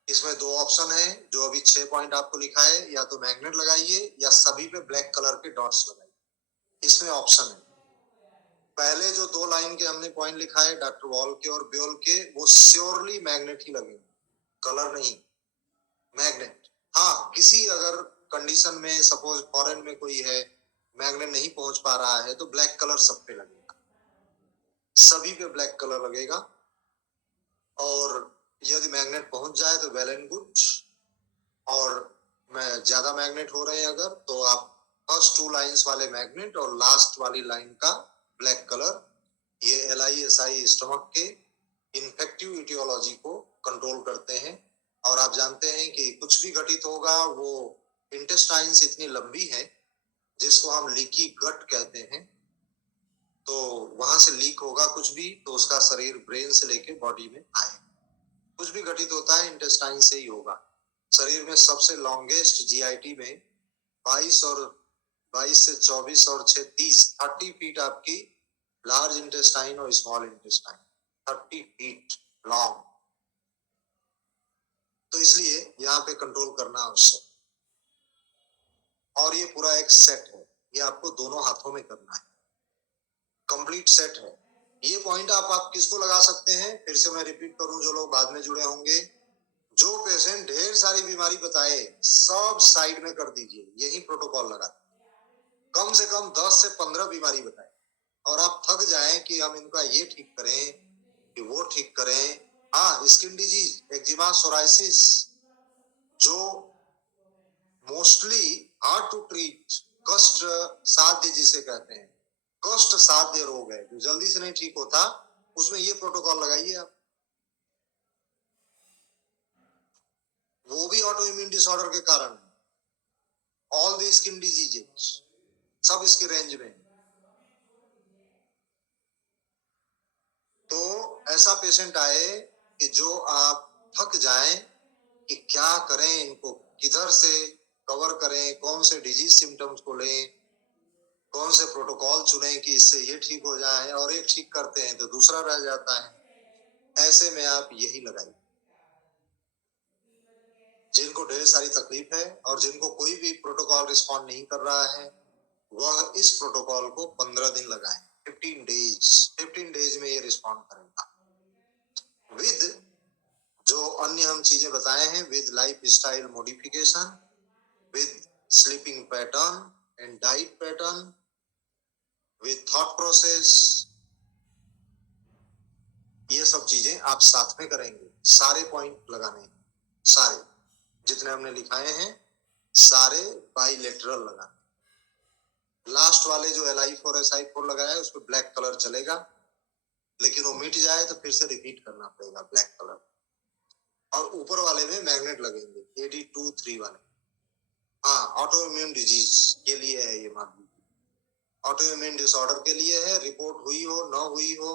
इसमें दो ऑप्शन है, जो अभी 6 पॉइंट आपको लिखा है, या तो मैग्नेट लगाइए या सभी पे ब्लैक कलर के डॉट्स लगाइए, इसमें ऑप्शन है। पहले जो 2 लाइन के हमने पॉइंट लिखा है डॉक्टर वॉल के और ब्योल के, वो श्योरली मैग्नेट ही लगेंगे, कलर नहीं, मैग्नेट। हाँ, किसी अगर कंडीशन में सपोज फॉरेन में कोई है, मैग्नेट नहीं पहुंच पा रहा है, तो ब्लैक कलर सब पे लगेगा, सभी पे ब्लैक कलर लगेगा। और यदि मैग्नेट पहुंच जाए तो वेल एंड गुड, और मैं ज्यादा मैग्नेट हो रहे हैं अगर, तो आप फर्स्ट 2 लाइंस वाले मैग्नेट और लास्ट वाली लाइन का ब्लैक कलर, ये LISI स्टमक के इन्फेक्टिव इटियोलॉजी को कंट्रोल करते हैं। और आप जानते हैं कि कुछ भी घटित होगा, वो इंटेस्टाइन्स इतनी लंबी है जिसको हम लीकी गट कहते हैं, तो वहां से लीक होगा कुछ भी, तो उसका शरीर ब्रेन से लेके बॉडी में आए, कुछ भी घटित होता है इंटेस्टाइन से ही होगा। शरीर में सबसे लॉन्गेस्ट GIT में 22 से 24 और 6 30 फीट आपकी लार्ज इंटेस्टाइन और स्मॉल इंटेस्टाइन, 30 फीट लॉन्ग, तो इसलिए यहाँ पे कंट्रोल करना आवश्यक। और ये पूरा एक सेट है, ये आपको दोनों हाथों में करना है, कंप्लीट सेट है। ये पॉइंट आप किसको लगा सकते हैं, फिर से मैं रिपीट करूं, जो लोग बाद में जुड़े होंगे, जो पेशेंट ढेर सारी बीमारी बताए सब साइड में कर दीजिए, यही प्रोटोकॉल लगा। कम से कम 10 से 15 बीमारी बताए और आप थक जाएं कि हम इनका ये ठीक करें कि वो ठीक करें। हाँ, स्किन डिजीज, एक्जिमा, सोराइसिस, जो मोस्टली हार्ड टू ट्रीट, कष्ट साध्य जिसे कहते हैं, कष्ट साध्य रोग है जो जल्दी से नहीं ठीक होता, उसमें ये प्रोटोकॉल लगाइए आप। वो भी ऑटो इम्यून डिसऑर्डर के कारण है। ऑल द स्किन डिजीजेस सब इसके रेंज में। तो ऐसा पेशेंट आए कि जो आप थक जाएं कि क्या करें, इनको किधर से कवर करें, कौन से डिजीज सिम्टम्स को लें, कौन से प्रोटोकॉल चुनें कि इससे ये ठीक हो जाए, और एक ठीक करते हैं तो दूसरा रह जाता है। ऐसे में आप यही लगाइए। जिनको ढेर सारी तकलीफ है और जिनको कोई भी प्रोटोकॉल रिस्पॉन्ड नहीं कर रहा है, वह इस प्रोटोकॉल को 15 दिन लगाएं। 15 डेज में ये रिस्पॉन्ड करेगा। विद जो अन्य हम चीजें बताए हैं, with life style modification, with sleeping pattern and diet pattern, with thought process, ये सब चीजें आप साथ में करेंगे। सारे पॉइंट लगाने हैं, सारे जितने हमने लिखाए हैं सारे बाइलेटरल लगाने। लास्ट वाले जो LI4 SI4 लगाया है उस पर ब्लैक कलर चलेगा, लेकिन वो मिट जाए तो फिर से रिपीट करना पड़ेगा ब्लैक कलर। और ऊपर वाले में मैग्नेट लगेंगे, AD2-3 वाले। हाँ, ऑटो इम्यून डिजीज के लिए है ये, मान लीजिए ऑटो इम्यून डिसऑर्डर के लिए है, रिपोर्ट हुई हो न हुई हो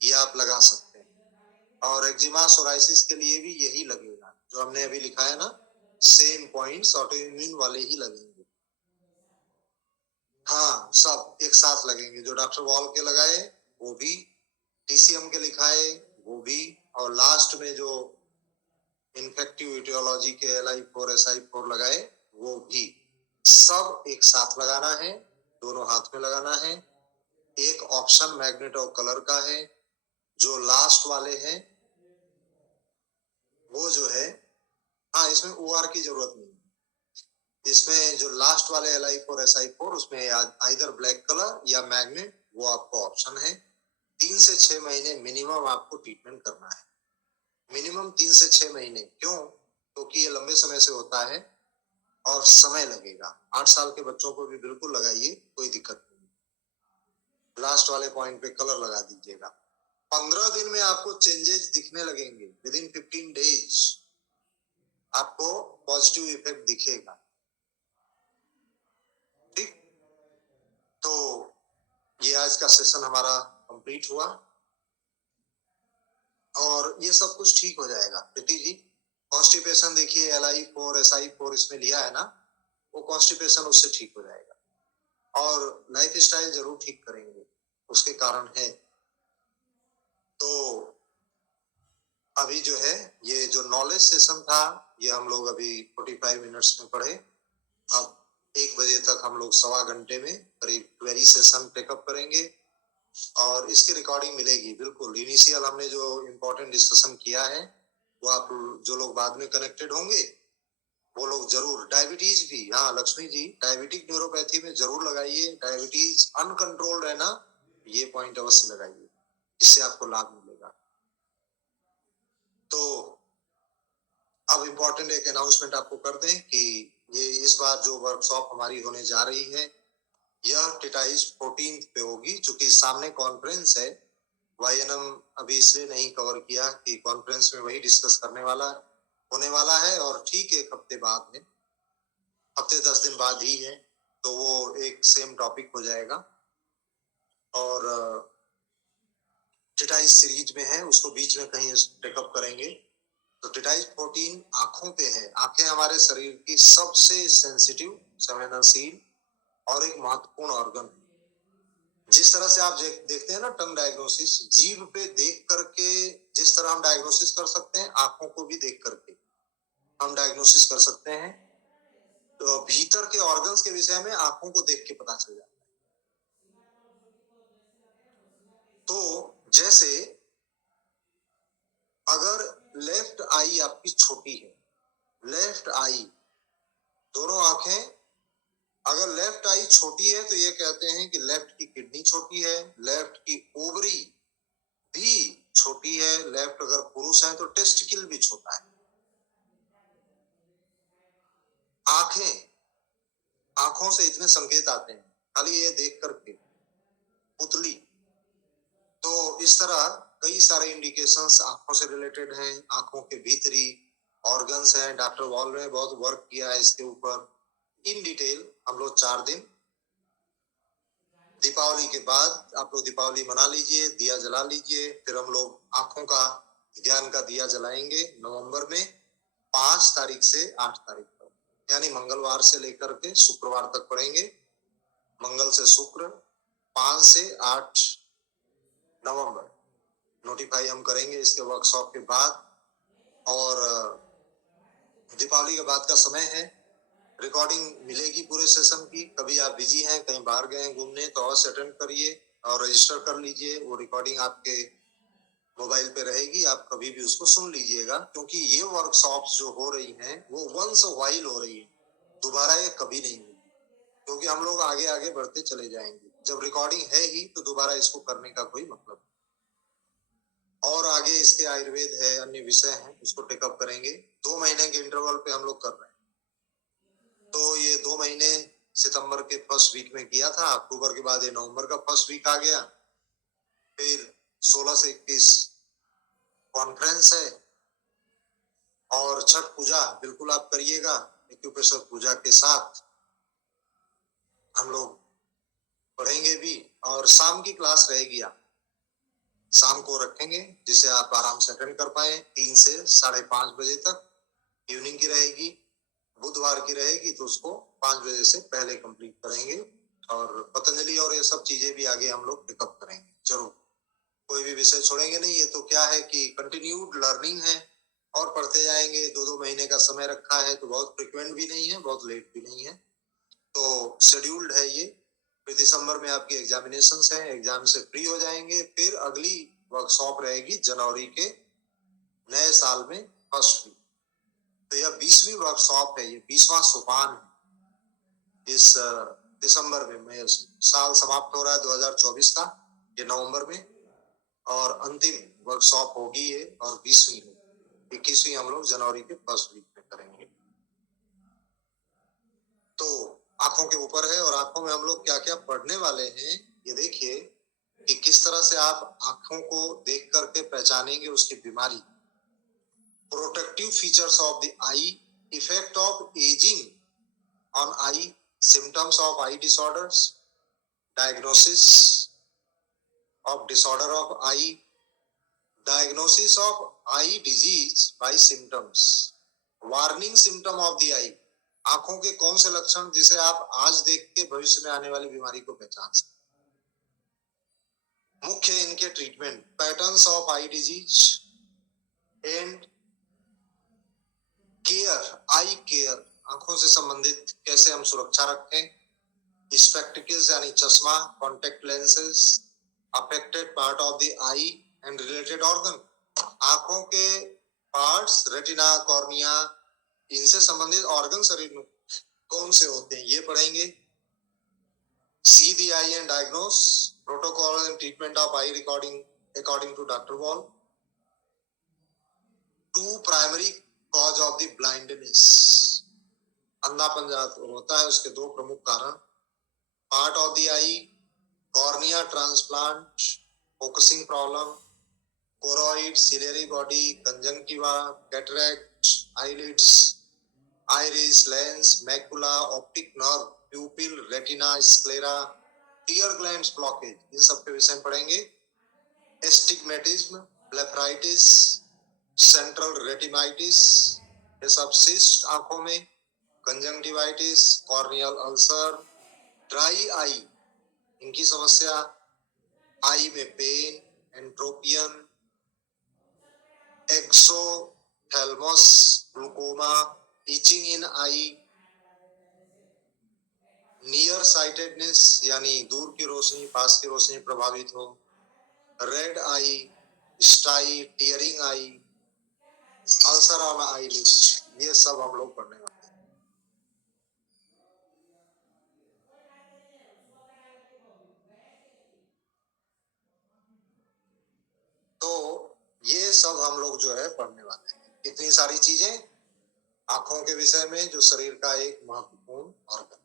ये आप लगा सकते हैं। और एक्जिमा सोराइसिस के लिए भी यही लगेगा जो हमने अभी लिखा है ना, सेम पॉइंट्स ऑटो इम्यून वाले ही लगेंगे। हाँ, सब एक साथ लगेंगे। जो डॉक्टर वॉल के लगाए वो भी, TCM के लिखाए वो भी, और लास्ट में जो इन्फेक्टिव ईटियोलॉजी के LI4 SI4 लगाए वो भी, सब एक साथ लगाना है, दोनों हाथ में लगाना है। एक ऑप्शन मैग्नेट और कलर का है। जो लास्ट वाले हैं वो जो है, हाँ इसमें OR की जरूरत नहीं है। इसमें जो लास्ट वाले LI4 SI4 उसमें आइदर ब्लैक कलर या मैग्नेट, वो आपको ऑप्शन है। 3 से 6 महीने मिनिमम आपको ट्रीटमेंट करना है। मिनिमम 3 से 6 महीने। क्यों? क्योंकि ये लंबे समय से होता है और समय लगेगा। 8 साल के बच्चों को भी बिल्कुल लगाइए, कोई दिक्कत नहीं। लास्ट वाले पॉइंट पे कलर लगा दीजिएगा। 15 दिन में आपको चेंजेस दिखने लगेंगे। विद इन 15 डेज आपको पॉजिटिव इफेक्ट दिखेगा। ठीक, तो ये आज का सेशन हमारा कंप्लीट हुआ और ये सब कुछ ठीक हो जाएगा। प्रीति जी, कॉन्स्टिपेशन देखिए LI4 SI4 इसमें लिया है ना, वो कॉन्स्टिपेशन उससे ठीक हो जाएगा। और लाइफ स्टाइल जरूर ठीक करेंगे, उसके कारण है। तो अभी जो है ये जो नॉलेज सेशन था ये हम लोग अभी 45 मिनट्स में पढ़े। अब 1 बजे तक हम लोग 1.25 घंटे में करीब क्वेरी सेशन टेकअप करेंगे और इसकी रिकॉर्डिंग मिलेगी। बिल्कुल इनिशियल हमने जो इम्पोर्टेंट डिस्कशन किया है वो आप जो लोग बाद में कनेक्टेड होंगे वो लोग जरूर। डायबिटीज भी, हाँ लक्ष्मी जी, डायबिटिक न्यूरोपैथी में जरूर लगाइए। डायबिटीज अनकंट्रोल्ड है ना, ये पॉइंट अवश्य लगाइए, इससे आपको लाभ मिलेगा। तो अब इम्पोर्टेंट एक अनाउंसमेंट आपको कर दें कि ये इस बार जो वर्कशॉप हमारी होने जा रही है यह 14 पे होगी। चूंकि सामने कॉन्फ्रेंस है, YNM अभी इसलिए नहीं कवर किया कि कॉन्फ्रेंस में वही डिस्कस होने वाला है और ठीक 1 हफ्ते बाद है, हफ्ते 10 दिन बाद ही है, तो वो एक सेम टॉपिक हो जाएगा। और टिटाइज सीरीज में है, उसको बीच में कहीं टेकअप करेंगे। तो टिटाइज 14 आंखों पे है। आंखें हमारे शरीर की सबसे सेंसिटिव, संवेदनशील और एक महत्वपूर्ण ऑर्गन है। जिस तरह से आप देखते हैं ना टंग डायग्नोसिस, जीभ पे देख करके जिस तरह हम डायग्नोसिस कर सकते हैं, आंखों को भी देख करके हम डायग्नोसिस कर सकते हैं। तो भीतर के ऑर्गन्स के विषय में आंखों को देख के पता चल जाता है। तो जैसे अगर लेफ्ट आई आपकी छोटी है, लेफ्ट आई, दोनों आंखें, अगर लेफ्ट आई छोटी है तो ये कहते हैं कि लेफ्ट की किडनी छोटी है, लेफ्ट की ओवरी भी छोटी है, लेफ्ट अगर पुरुष है तो टेस्टिकल भी छोटा है। आंखें, आंखों से इतने संकेत आते हैं खाली ये देख करके, पुतली। तो इस तरह कई सारे इंडिकेशंस आंखों से रिलेटेड हैं। आंखों के भीतरी ऑर्गन्स हैं, डॉक्टर वॉल ने बहुत वर्क किया है इसके ऊपर इन डिटेल। हम लोग 4 दिन, दीपावली के बाद आप लोग दीपावली मना लीजिए, दिया जला लीजिए, फिर हम लोग आंखों का ज्ञान का दिया जलाएंगे नवंबर में 5 तारीख से 8 तारीख तक, यानी मंगलवार से लेकर के शुक्रवार तक पढ़ेंगे। मंगल से शुक्र 5 से 8 नवंबर नोटिफाई हम करेंगे इसके वर्कशॉप के बाद। और दीपावली के बाद का समय है, रिकॉर्डिंग मिलेगी पूरे सेशन की। कभी आप बिजी हैं, कहीं बाहर गए हैं घूमने, तो अवश्य अटेंड करिए और रजिस्टर कर लीजिए। वो रिकॉर्डिंग आपके मोबाइल पे रहेगी, आप कभी भी उसको सुन लीजिएगा, क्योंकि ये वर्कशॉप्स जो हो रही हैं वो वंस वाइल हो रही है, दोबारा ये कभी नहीं होगी, क्योंकि हम लोग आगे आगे बढ़ते चले जाएंगे। जब रिकॉर्डिंग है ही तो दोबारा इसको करने का कोई मतलब। और आगे इसके आयुर्वेद है, अन्य विषय हैं, उसको टेकअप करेंगे। 2 महीने के इंटरवल पे हम लोग कर रहे हैं। तो ये 2 महीने सितंबर के फर्स्ट वीक में किया था, अक्टूबर के बाद ये नवंबर का फर्स्ट वीक आ गया। फिर 16 से 21 कॉन्फ्रेंस है और छठ पूजा बिल्कुल आप करिएगा। एक्यूप्रेशर पूजा के साथ हम लोग पढ़ेंगे भी, और शाम की क्लास रहेगी, आप शाम को रखेंगे जिसे आप आराम से अटेंड कर पाए। 3 से 5:30 बजे तक इवनिंग की रहेगी। बुधवार की रहेगी तो उसको 5 बजे से पहले कंप्लीट करेंगे। और पतंजलि और ये सब चीजें भी आगे हम लोग पिकअप करेंगे जरूर, कोई भी विषय छोड़ेंगे नहीं। ये तो क्या है कि कंटिन्यूड लर्निंग है और पढ़ते जाएंगे। 2-2 महीने का समय रखा है, तो बहुत फ्रिक्वेंट भी नहीं है, बहुत लेट भी नहीं है, तो शेड्यूल्ड है ये। फिर दिसंबर में आपकी एग्जामिनेशंस हैं, एग्जाम से फ्री हो जाएंगे। फिर अगली वर्कशॉप रहेगी जनवरी के नए साल में फर्स्ट वीक। तो यह 20वीं वर्कशॉप है, ये 20वां सोपान है। इस दिसंबर में साल समाप्त हो रहा है 2024 का, ये नवंबर में, और अंतिम वर्कशॉप होगी ये, और 20वीं 21वीं हम लोग जनवरी के फर्स्ट वीक में करेंगे। तो आंखों के ऊपर है, और आंखों में हम लोग क्या क्या पढ़ने वाले हैं ये देखिए कि किस तरह से आप आंखों को देख करके पहचानेंगे उसकी बीमारी। Protective features of the eye, effect of ageing on eye, symptoms of eye disorders, diagnosis of disorder of eye, diagnosis of eye disease by symptoms, warning symptom of the eye, आंखों के कौन से लक्षण जिसे आप आज देख के भविष्य में आने वाली बीमारी को पहचान सकते। मुख्य इनके treatment, patterns of eye disease and care, I care, आंखों से संबंधित कैसे हम सुरक्षा रखें। स्पेक्टिकल्स यानी चश्मा, contact lenses, affected part of the I and related organ, आंखों के पार्ट्स, रेटिना, कॉर्निया, इनसे संबंधित ऑर्गन शरीर में कौन से होते हैं ये पढ़ेंगे। See the eye and diagnose, protocol and treatment of eye recording according to Dr. Wall. 2 primary cause of the blindness, अंधापन होता है, उसके 2 प्रमुख कारण। Part of the eye, cornea transplant, focusing problem, choroid, ciliary body, conjunctiva, cataract, eyelids, iris, lens, macula, optic nerve, pupil, retina, sclera, tear glands blockage, इन सब के विषय में पढ़ेंगे। एस्टिग्मेटिज्म, ब्लेफराइटिस, सेंट्रल रेटिनाइटिस, ये सब सिस्ट आंखों में, conjunctivitis, corneal ulcer, dry eye, इनकी समस्या, आई में pain, entropion, exophthalmos, glaucoma, itching in eye, near sightedness यानी दूर की रोशनी पास की रोशनी प्रभावित हो, red eye, stye, tearing eye, ulcer on eyelids, ये सब हम लोग पढ़ने वाले हैं। तो ये सब हम लोग जो है पढ़ने वाले हैं, इतनी सारी चीजें आंखों के विषय में, जो शरीर का एक महत्वपूर्ण ऑर्गन।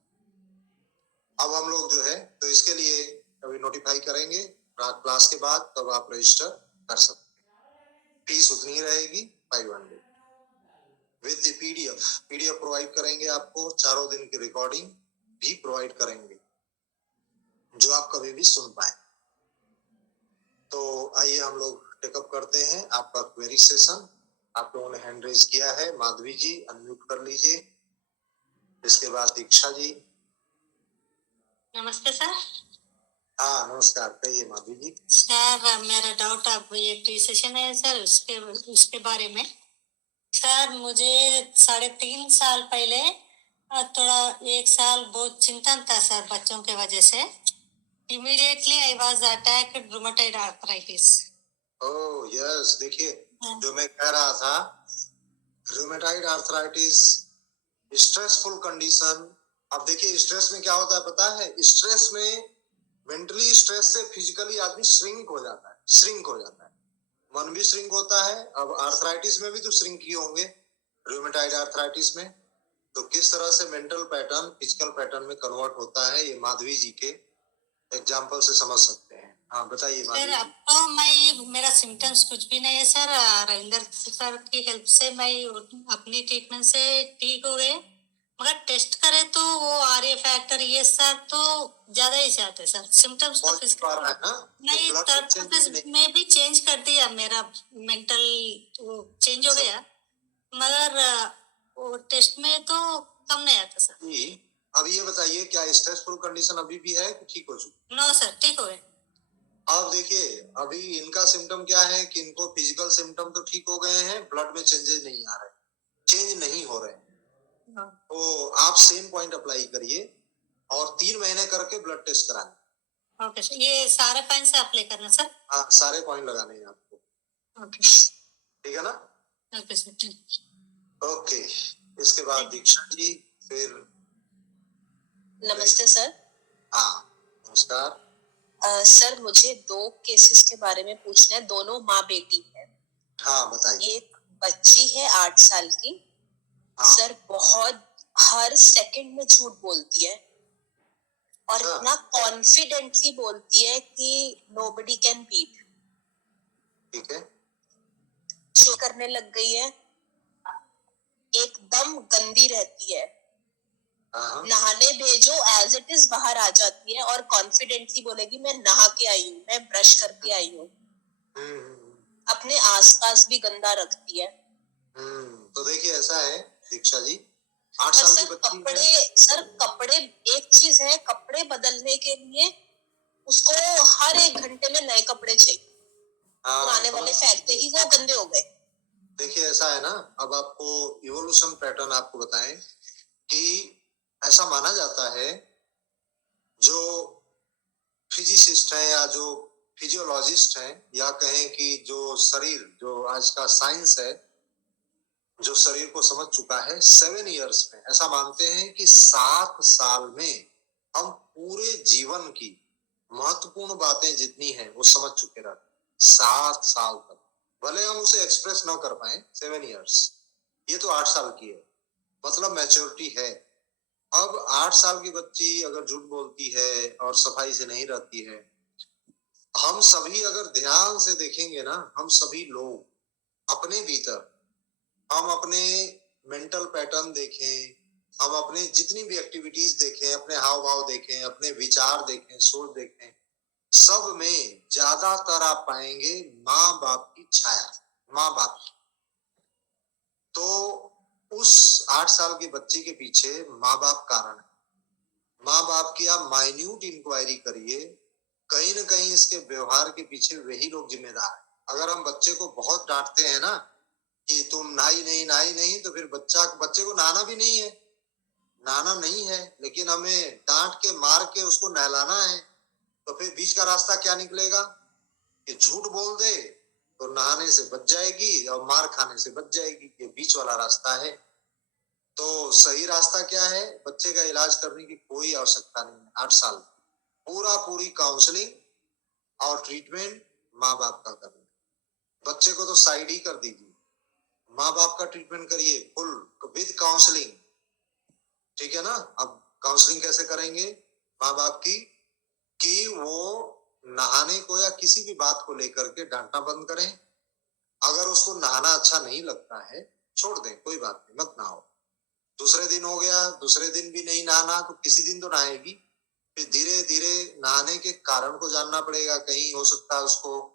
अब हम लोग जो है तो इसके लिए अभी नोटिफाई करेंगे क्लास के बाद, तब आप रजिस्टर कर सकते हैं। फीस उतनी रहेगी 500। विद द पीडीएफ प्रोवाइड करेंगे आपको, 4 दिन की रिकॉर्डिंग भी प्रोवाइड करेंगे जो आप कभी भी सुन पाए। तो आइए हम लोग टेकअप करते हैं आपका क्वेरी सेशन। आप लोगों ने हैंड रेज किया है, माधवी जी अनम्यूट कर लीजिए। इसके बाद दीक्षा जी। नमस्ते सर। हाँ नमस्कार, कहिए माधवी जी। सर मेरा डाउट, आप ये प्री सेशन है सर उसके बारे में। सर मुझे 3.5 साल पहले थोड़ा 1 साल बहुत चिंतन था सर बच्चों के वजह से। Immediately I was attacked rheumatoid arthritis. Oh yes, देखिए जो मैं कह रहा था, रूमेटॉइड आर्थराइटिस स्ट्रेसफुल कंडीशन। अब देखिए स्ट्रेस में क्या होता है पता है, स्ट्रेस में मेंटली स्ट्रेस से फिजिकली आदमी श्रिंक हो जाता है, मन भी श्रिंक होता है। अब आर्थराइटिस में भी तो श्रिंक ही होंगे, रूमेटॉइड आर्थराइटिस में। तो किस तरह से मेंटल पैटर्न फिजिकल पैटर्न में कन्वर्ट होता है, ये माधवी जी के एग्जाम्पल से समझ सकते हैं। हाँ बताइए सर, माधवी अब तो मेरा सिम्टम्स कुछ भी नहीं है सर। रविंदर सर की हेल्प से मैं अपनी ट्रीटमेंट से ठीक हो गए। मगर टेस्ट करे तो वो आर्य फैक्टर ये सर तो ज्यादा ही आते सर सिम्टम्स तो फिजिकल है ना, नहीं। थर्ड में भी चेंज कर दिया, मेरा मेंटल वो चेंज हो गया। मगर वो टेस्ट में तो कम नहीं आता सर। अब ये बताइए क्या स्ट्रेसफुल कंडीशन अभी भी है कि ठीक हो चुकी? नो सर, ठीक हो गए। अब देखिए अभी इनका सिम्टम क्या है कि इनको फिजिकल सिम्टम तो ठीक हो गए हैं, ब्लड में चेंजेस नहीं आ रहे, चेंज नहीं हो रहे। तो आप सेम पॉइंट अप्लाई करिए और 3 महीने करके ब्लड टेस्ट कराएं। ओके सर, ये सारे पॉइंट से अप्लाई करना सर? हाँ सारे पॉइंट लगाने हैं आपको। ओके ठीक है ना? Okay sir. ओके, इसके बाद दीक्षा जी फिर। नमस्ते सर। हाँ नमस्कार। सर मुझे 2 केसेस के बारे में पूछना है, दोनों माँ बेटी है। हाँ बताइए। एक बच्ची है 8 साल की। हाँ। सर बहुत हर सेकंड में झूठ बोलती है और इतना कॉन्फिडेंटली बोलती है कि नोबडी कैन बीट। ठीक है। शो करने लग गई है, एकदम गंदी रहती है। नहाने भेजो एज इट इज बाहर आ जाती है और कॉन्फिडेंटली बोलेगी मैं नहा के आई हूँ, मैं ब्रश करके आई हूँ। अपने आसपास भी गंदा रखती है। तो देखिए ऐसा है दीक्षा जी, 8 साल की बच्ची सर कपड़े एक चीज है, कपड़े बदलने के लिए उसको हर 1 घंटे में नए कपड़े चाहिए। पुराने वाले फेंकते ही वो गंदे हो गए। देखिए ऐसा है ना, अब आपको इवोल्यूशन पैटर्न आपको बताएं कि ऐसा माना जाता है, जो फिजिसिस्ट हैं या जो फिजियोलॉजिस्ट हैं या कहें कि जो शरीर, जो आज का साइंस है, जो शरीर को समझ चुका है, 7 इयर्स में ऐसा मानते हैं कि 7 साल में हम पूरे जीवन की महत्वपूर्ण बातें जितनी हैं वो समझ चुके रहते हैं। 7 साल तक भले हम उसे एक्सप्रेस ना कर पाए, 7 इयर्स। ये तो 8 साल की है, मतलब मैच्योरिटी है। अब 8 साल की बच्ची अगर झूठ बोलती है और सफाई से नहीं रहती है, हम सभी अगर ध्यान से देखेंगे ना, हम सभी लोग अपने भीतर, हम अपने मेंटल पैटर्न देखें, हम अपने जितनी भी एक्टिविटीज देखें, अपने हाव भाव देखें, अपने विचार देखें, सोच देखें, सब में ज्यादातर आप पाएंगे माँ बाप की छाया, माँ बाप। तो उस 8 साल की बच्ची के पीछे माँ बाप कारण है। माँ बाप की आप माइन्यूट इंक्वायरी करिए, कहीं ना कहीं इसके व्यवहार के पीछे वही लोग जिम्मेदार है। अगर हम बच्चे को बहुत डांटते हैं ना कि तुम नहाई नहीं, तो फिर बच्चे को नहाना भी नहीं है, नहाना नहीं है, लेकिन हमें डांट के मार के उसको नहलाना है। तो फिर बीच का रास्ता क्या निकलेगा कि झूठ बोल दे तो नहाने से बच जाएगी और मार खाने से बच जाएगी, ये बीच वाला रास्ता है। तो सही रास्ता क्या है? बच्चे का इलाज करने की कोई आवश्यकता नहीं है। 8 साल पूरी काउंसलिंग और ट्रीटमेंट माँ बाप का करना। बच्चे को तो साइड ही कर दीजिए, माँ बाप का ट्रीटमेंट करिए फुल विद काउंसलिंग। ठीक है ना? अब काउंसलिंग कैसे करेंगे माँ बाप की, कि वो नहाने को या किसी भी बात को लेकर के डांटना बंद करें। अगर उसको नहाना अच्छा नहीं लगता है छोड़ दें, कोई बात नहीं, मत नहाओ। दूसरे दिन हो गया, दूसरे दिन भी नहीं नहाना तो किसी दिन तो नहाएगी। फिर धीरे धीरे नहाने के कारण को जानना पड़ेगा। कहीं हो सकता है उसको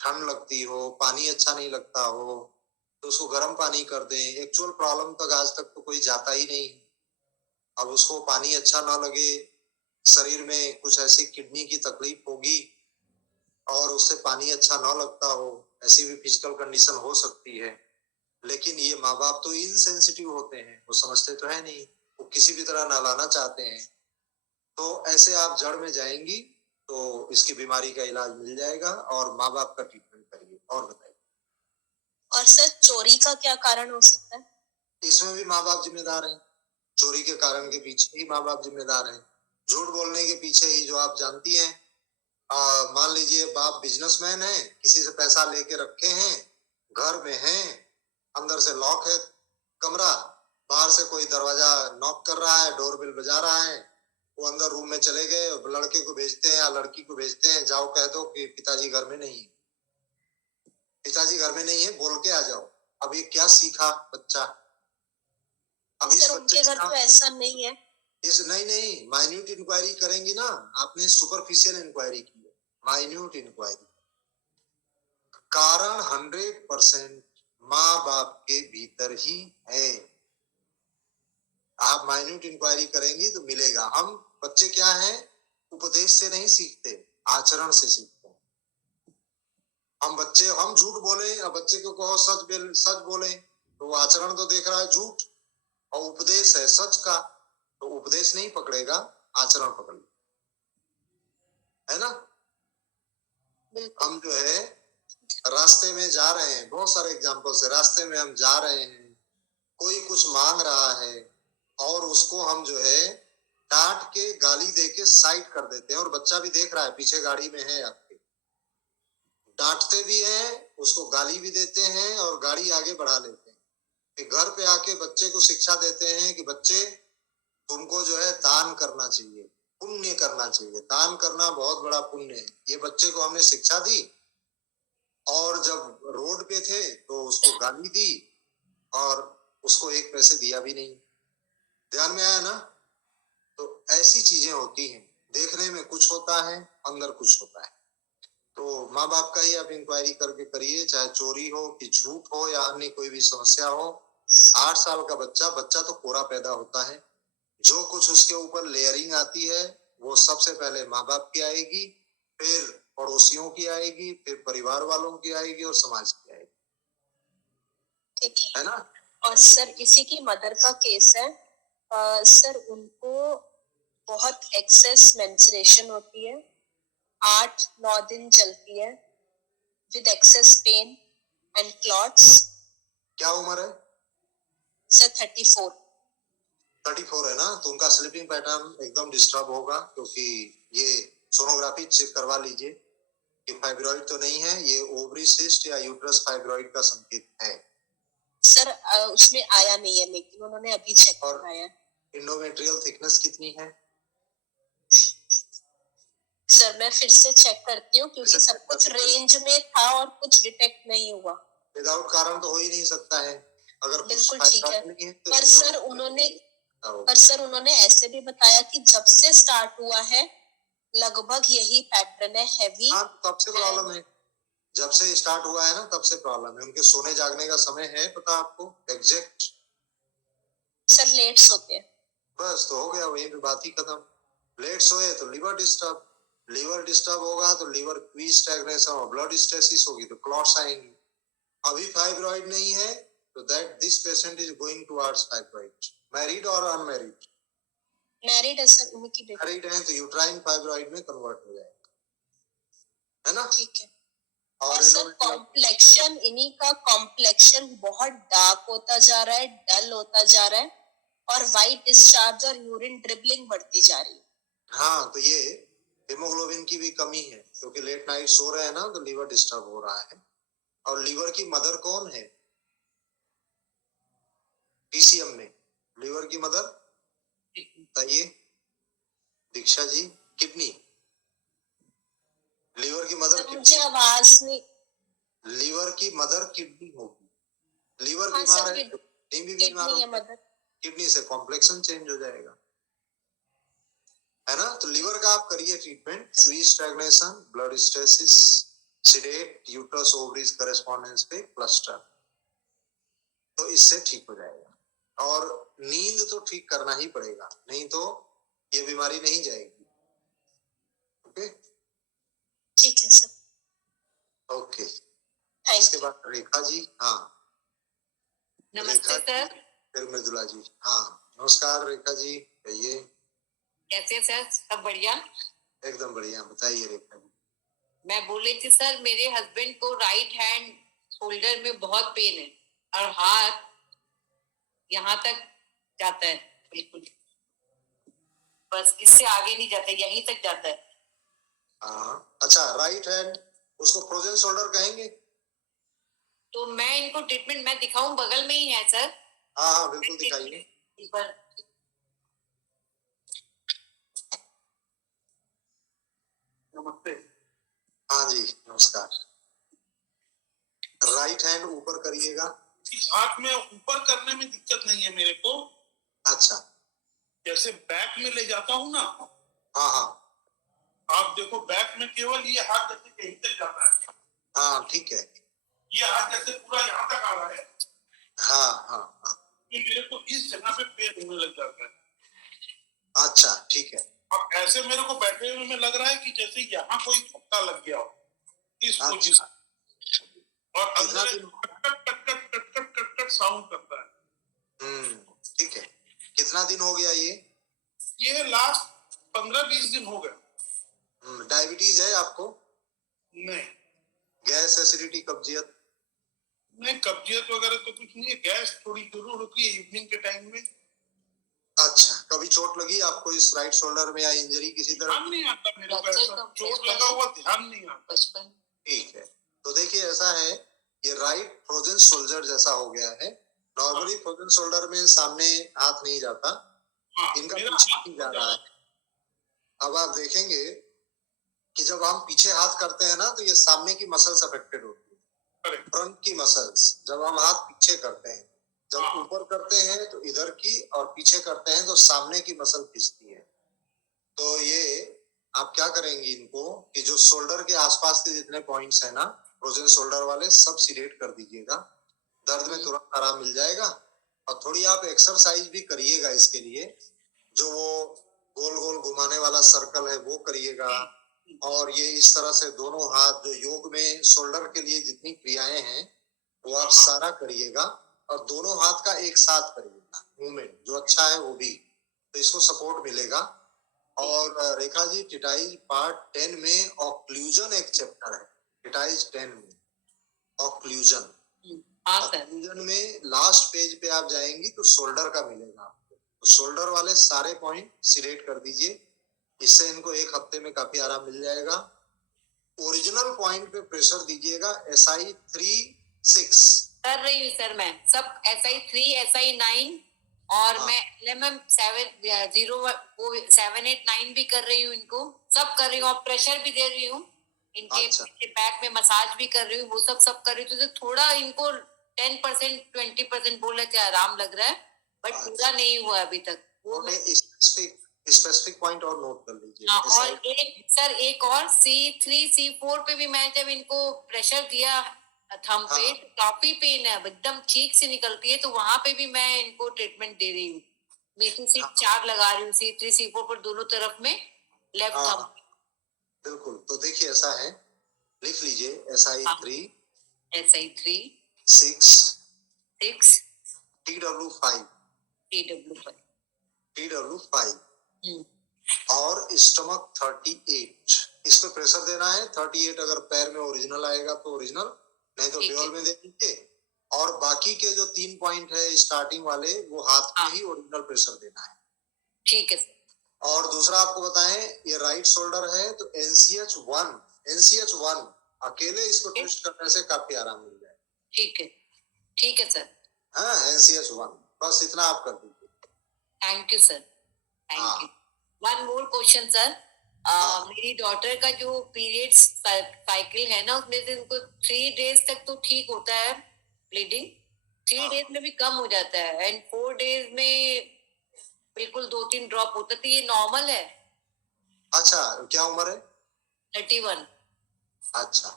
ठंड लगती हो, पानी अच्छा नहीं लगता हो, तो उसको गर्म पानी कर दें। एक्चुअल प्रॉब्लम तक आज तक तो कोई जाता ही नहीं। अब उसको पानी अच्छा ना लगे, शरीर में कुछ ऐसी किडनी की तकलीफ होगी और उससे पानी अच्छा ना लगता हो, ऐसी भी फिजिकल कंडीशन हो सकती है। लेकिन ये माँ बाप तो इनसेंसिटिव होते हैं, वो समझते तो है नहीं, वो किसी भी तरह नहलाना चाहते हैं। तो ऐसे आप जड़ में जाएंगी तो इसकी बीमारी का इलाज मिल जाएगा और माँ बाप का ट्रीटमेंट करिए। और बताइए। और सर चोरी का क्या कारण हो सकता है? इसमें भी माँ बाप जिम्मेदार हैं। चोरी के कारण के पीछे ही माँ बाप जिम्मेदार हैं। झूठ बोलने के पीछे ही, जो आप जानती हैं, मान लीजिए बाप बिजनेसमैन है, किसी से पैसा लेके रखे हैं, घर में हैं, अंदर से लॉक है कमरा, बाहर से कोई दरवाजा नॉक कर रहा है, डोरबेल बजा रहा है, वो अंदर रूम में चले गए, लड़के को भेजते हैं या लड़की को भेजते हैं, जाओ कह दो कि पिताजी घर में नहीं है, पिताजी घर में नहीं है, बोल के आ जाओ। अब ये क्या सीखा बच्चा? अब इस सर बच्चे उनके घर तो ऐसा नहीं है। इस नहीं माइन्यूट इंक्वायरी करेंगी ना, आपने सुपरफिशियल इंक्वायरी की है, माइन्यूट इंक्वायरी। कारण 100% माँ बाप के भीतर ही है। आप माइन्यूट इंक्वायरी करेंगी तो मिलेगा। हम बच्चे क्या हैं, उपदेश से नहीं सीखते, आचरण से सीखते हैं। हम झूठ बोले, अब बच्चे को कहो सच बोले तो वो आचरण तो देख रहा है झूठ, और उपदेश है सच का, तो उपदेश नहीं पकड़ेगा, आचरण पकड़ है ना। हम जो है रास्ते में जा रहे हैं, बहुत सारे एग्जाम्पल से, रास्ते में हम जा रहे हैं, कोई कुछ मांग रहा है और उसको हम जो है डांट के गाली दे के साइड कर देते हैं, और बच्चा भी देख रहा है पीछे गाड़ी में है आपके, डांटते भी हैं, उसको गाली भी देते हैं और गाड़ी आगे बढ़ा लेते हैं। फिर घर पे आके बच्चे को शिक्षा देते हैं कि बच्चे तुमको जो है दान करना चाहिए, पुण्य करना चाहिए, दान करना बहुत बड़ा पुण्य है। ये बच्चे को हमने शिक्षा दी और जब रोड पे थे तो उसको गाली दी और उसको एक पैसे दिया भी नहीं। ध्यान में आया ना। तो ऐसी चीजें होती हैं, देखने में कुछ होता है, अंदर कुछ होता है। तो माँ बाप का ही आप इंक्वायरी करके करिए, चाहे चोरी हो कि झूठ हो या अन्य कोई भी समस्या हो। 8 साल का बच्चा तो कोरा पैदा होता है, जो कुछ उसके ऊपर लेयरिंग आती है वो सबसे पहले माँ बाप की आएगी, फिर पड़ोसियों की आएगी, फिर परिवार वालों की आएगी और समाज की आएगी। ठीक है ना। और सर इसी की मदर का केस है। सर उनको बहुत एक्सेस मेंस्ट्रुएशन होती है, 8-9 दिन चलती है, with excess pain and clots. क्या उम्र है सर 34 है ना, तो उनका स्लीपिंग पैटर्न एकदम डिस्टर्ब होगा, क्योंकि ये सोनोग्राफी चेक करवा लीजिए कि फाइब्रॉइड तो नहीं है, ये ओवरी सिस्ट या यूट्रस फाइब्रॉइड का संकेत है। सर उसमें आया नहीं है, लेकिन उन्होंने अभी चेक करवाया। इंडोमेट्रियल थिकनेस कितनी है? सर मैं फिर से चेक करती हूँ, क्योंकि सब कुछ रेंज में था और कुछ डिटेक्ट नहीं हुआ। विदाउट कारण तो हो ही नहीं सकता है। अगर बिल्कुल ठीक है, तो पर सर उन्होंने ऐसे भी बताया कि जब से स्टार्ट हुआ है लगभग यही पैटर्न है, हैवी। हाँ, तब से प्रॉब्लम है, जब से स्टार्ट हुआ है ना तब से प्रॉब्लम है। उनके सोने जागने का समय है पता आपको एग्जैक्ट? सर लेट सोते हैं। बस तो हो गया, वही पे बात ही खत्म। लेट सोए तो लीवर डिस्टर्ब होगा तो लीवर की स्टैग्नेशन और ब्लड स्टेसिस होगी तो क्लॉट्स आएंगी। अभी फाइब्रॉइड नहीं है तो that this patient is going towards fibroid. Married और अनमैरिड? मैरिड है सर, उनकी बेटी। मैरिड है तो यूट्राइन फाइब्रॉइड में कन्वर्ट हो जाएगा, है ना। ठीक है। और सर कॉम्प्लेक्शन, इन्हीं का कॉम्प्लेक्शन बहुत डार्क होता जा रहा है, डल होता जा रहा है, और वाइट डिस्चार्ज और यूरिन ड्रिबलिंग बढ़ती जा रही है। हाँ, तो ये हेमोग्लोबिन की भी कमी है, क्योंकि लेट नाइट सो रहे हैं ना तो लीवर डिस्टर्ब हो रहा है। और लीवर की मदर कौन है पीसीएम में? लीवर की मदर बताइए दीक्षा जी। किडनी। लीवर की मदर मुझे आवाज नहीं। लीवर की मदर किडनी होगी, लीवर हाँ बीमार सर, है, किडनी भी बीमार किडनी है होगा, मदर। किडनी से कॉम्प्लेक्शन चेंज हो जाएगा, है ना। तो लीवर का आप करिए treatment, sweet stagnation, blood stasis, seeded, uterus ovaries correspondence पे क्लस्टर, तो इससे ठीक हो जाएगा। और नींद तो ठीक करना ही पड़ेगा, नहीं तो ये बीमारी नहीं जाएगी। ओके, ठीक है सर। ओके। थैंक इसके यू। बाद रेखा जी। हाँ, नमस्ते रेखा सर। फिर मृदुला जी। हाँ, नमस्कार रेखा जी, कहिए। कैसे सर? सब बढ़िया? एकदम बढ़िया, बताइए रेखा जी। मैं बोल रही थी सर, मेरे हस्बैंड को राइट हैंड शोल्डर में बहुत पेन है और हाथ यहाँ तक जाता है, बिल्कुल बस इससे आगे नहीं जाता, यहीं तक जाता है। हाँ, अच्छा, राइट हैंड, उसको फ्रोजन शोल्डर कहेंगे। तो मैं इनको ट्रीटमेंट मैं दिखाऊं, बगल में ही है सर। हाँ हाँ, बिल्कुल दिखाइए। एक बार। नमस्ते। हाँ जी, नमस्कार। राइट हैंड ऊपर करिएगा। इस हाथ में ऊपर करने में दिक्कत नहीं है मेरे को। अच्छा, जैसे बैक में ले जाता हूँ ना, हाँ हाँ आप देखो बैक में केवल ये हाथ जैसे यहीं तक जाता है, हाँ, ठीक है। ये हाथ जैसे पूरा यहाँ तक आ रहा है, हाँ हाँ हाँ, कि मेरे को इस जगह पे पेन होने लग जाता है। अच्छा, ठीक है। और ऐसे मेरे को बैठे हुए में लग रहा है कि जैसे यहाँ कोई धक्का लग गया हो, इस पोजीशन। और अंदर cut cut cut cut cut cut cut sound करता है। ठीक है। कितना दिन हो गया ये लास्ट 15-20 दिन हो गए। डायबिटीज है आपको? नहीं गैस, एसिडिटी, कब्जियत? नहीं, कब्जियत वगैरह तो कुछ नहीं है। गैस थोड़ी जरूर होती है इवनिंग के टाइम में। अच्छा, कभी चोट लगी आपको इस राइट शोल्डर में या इंजरी किसी तरह? ध्यान नहीं आता मेरे को, ऐसा चोट लगा हुआ ध्यान नहीं आता। बचपन। ठीक है, तो देखिए ऐसा है, ये राइट फ्रोजन शोल्डर जैसा हो गया है। नॉर्मली फ्रोजन शोल्डर में सामने हाथ नहीं जाता, इनका पीछे ही जा रहा है। अब आप देखेंगे कि जब हम पीछे हाथ करते हैं ना, तो ये सामने की मसल्स अफेक्टेड होती है, फ्रंट की मसल्स। जब हम हाथ पीछे करते हैं, जब ऊपर करते हैं तो इधर की, और पीछे करते हैं तो सामने की मसल खिंचती है। तो ये आप क्या करेंगे इनको, कि जो शोल्डर के आसपास के जितने पॉइंट्स है ना, फ्रोजन शोल्डर वाले, सब सिलेक्ट कर दीजिएगा। दर्द में तुरंत आराम मिल जाएगा। और थोड़ी आप एक्सरसाइज भी करिएगा इसके लिए, जो वो गोल गोल घुमाने वाला सर्कल है वो करिएगा। और ये इस तरह से दोनों हाथ, जो योग में शोल्डर के लिए जितनी क्रियाएं हैं वो आप सारा करिएगा। और दोनों हाथ का एक साथ करिएगा मूवमेंट, जो अच्छा है वो भी, तो इसको सपोर्ट मिलेगा। और रेखा जी, टिटाइज पार्ट 10 में ऑक्लूजन एक चैप्टर है, टिटाइज 10 में ऑक्लूजन। ऑक्लूजन में लास्ट पेज पे आप जाएंगी तो शोल्डर का मिलेगा आपको, तो शोल्डर वाले सारे पॉइंट सिलेक्ट कर दीजिए। इससे इनको एक हफ्ते में काफी आराम मिल जाएगा। ओरिजिनल पॉइंट पे प्रेशर दीजिएगा, SI 3-6 कर रही हूँ सर मैं सब, SI 3, SI 9 और मैं LMM 7-8-9 भी कर रही हूँ, इनको सब कर रही हूँ। और प्रेशर भी दे रही हूँ इनके। अच्छा। बैक में मसाज भी कर रही हूँ, वो सब कर रही हूँ। तो थोड़ा इनको 10% 20% बोल रहे थे आराम लग रहा है, बट पूरा नहीं हुआ अभी तक। वो मैं स्पेसिफिक पॉइंट और नोट कर लीजिए। हाँ, और एक और C3 C4 पे भी मैं जब इनको प्रेशर दिया थंब पे, तो काफी पेन है, एकदम चीख से निकलती है। तो वहां पे भी मैं इनको ट्रीटमेंट दे रही हूँ। मेथी सीट 4 लगा रही हूँ, C3 C4 पर दोनों तरफ में, लेफ्ट थंब। बिल्कुल, तो देखिए ऐसा है, लिख लीजिए SI 3 6 TW5 और स्टमक 38, इस पे प्रेशर देना है। 38 अगर पैर में ओरिजिनल आएगा तो ओरिजिनल, नहीं तो ड्यूल में दे दीजिए। और बाकी के जो 3 पॉइंट है स्टार्टिंग वाले, वो हाथ में ही ओरिजिनल प्रेशर देना है। ठीक है। और दूसरा आपको बताएं, ये राइट शोल्डर है तो NCH1 अकेले इसको ट्विस्ट करने से काफी आराम मिल जाए। ठीक है सर। हाँ, NCH1, बस इतना आप कर दीजिए। Thank you sir, thank you. One more question sir, मेरी डॉटर का जो पीरियड्स साइकिल है ना, उसमें से उनको 3 डेज तक तो ठीक होता है ब्लीडिंग, 3 डेज में भी कम हो जाता है एंड 4 डेज में बिल्कुल 2-3 ड्रॉप होता है, तो ये नॉर्मल है। अच्छा, क्या उम्र है? 31। अच्छा,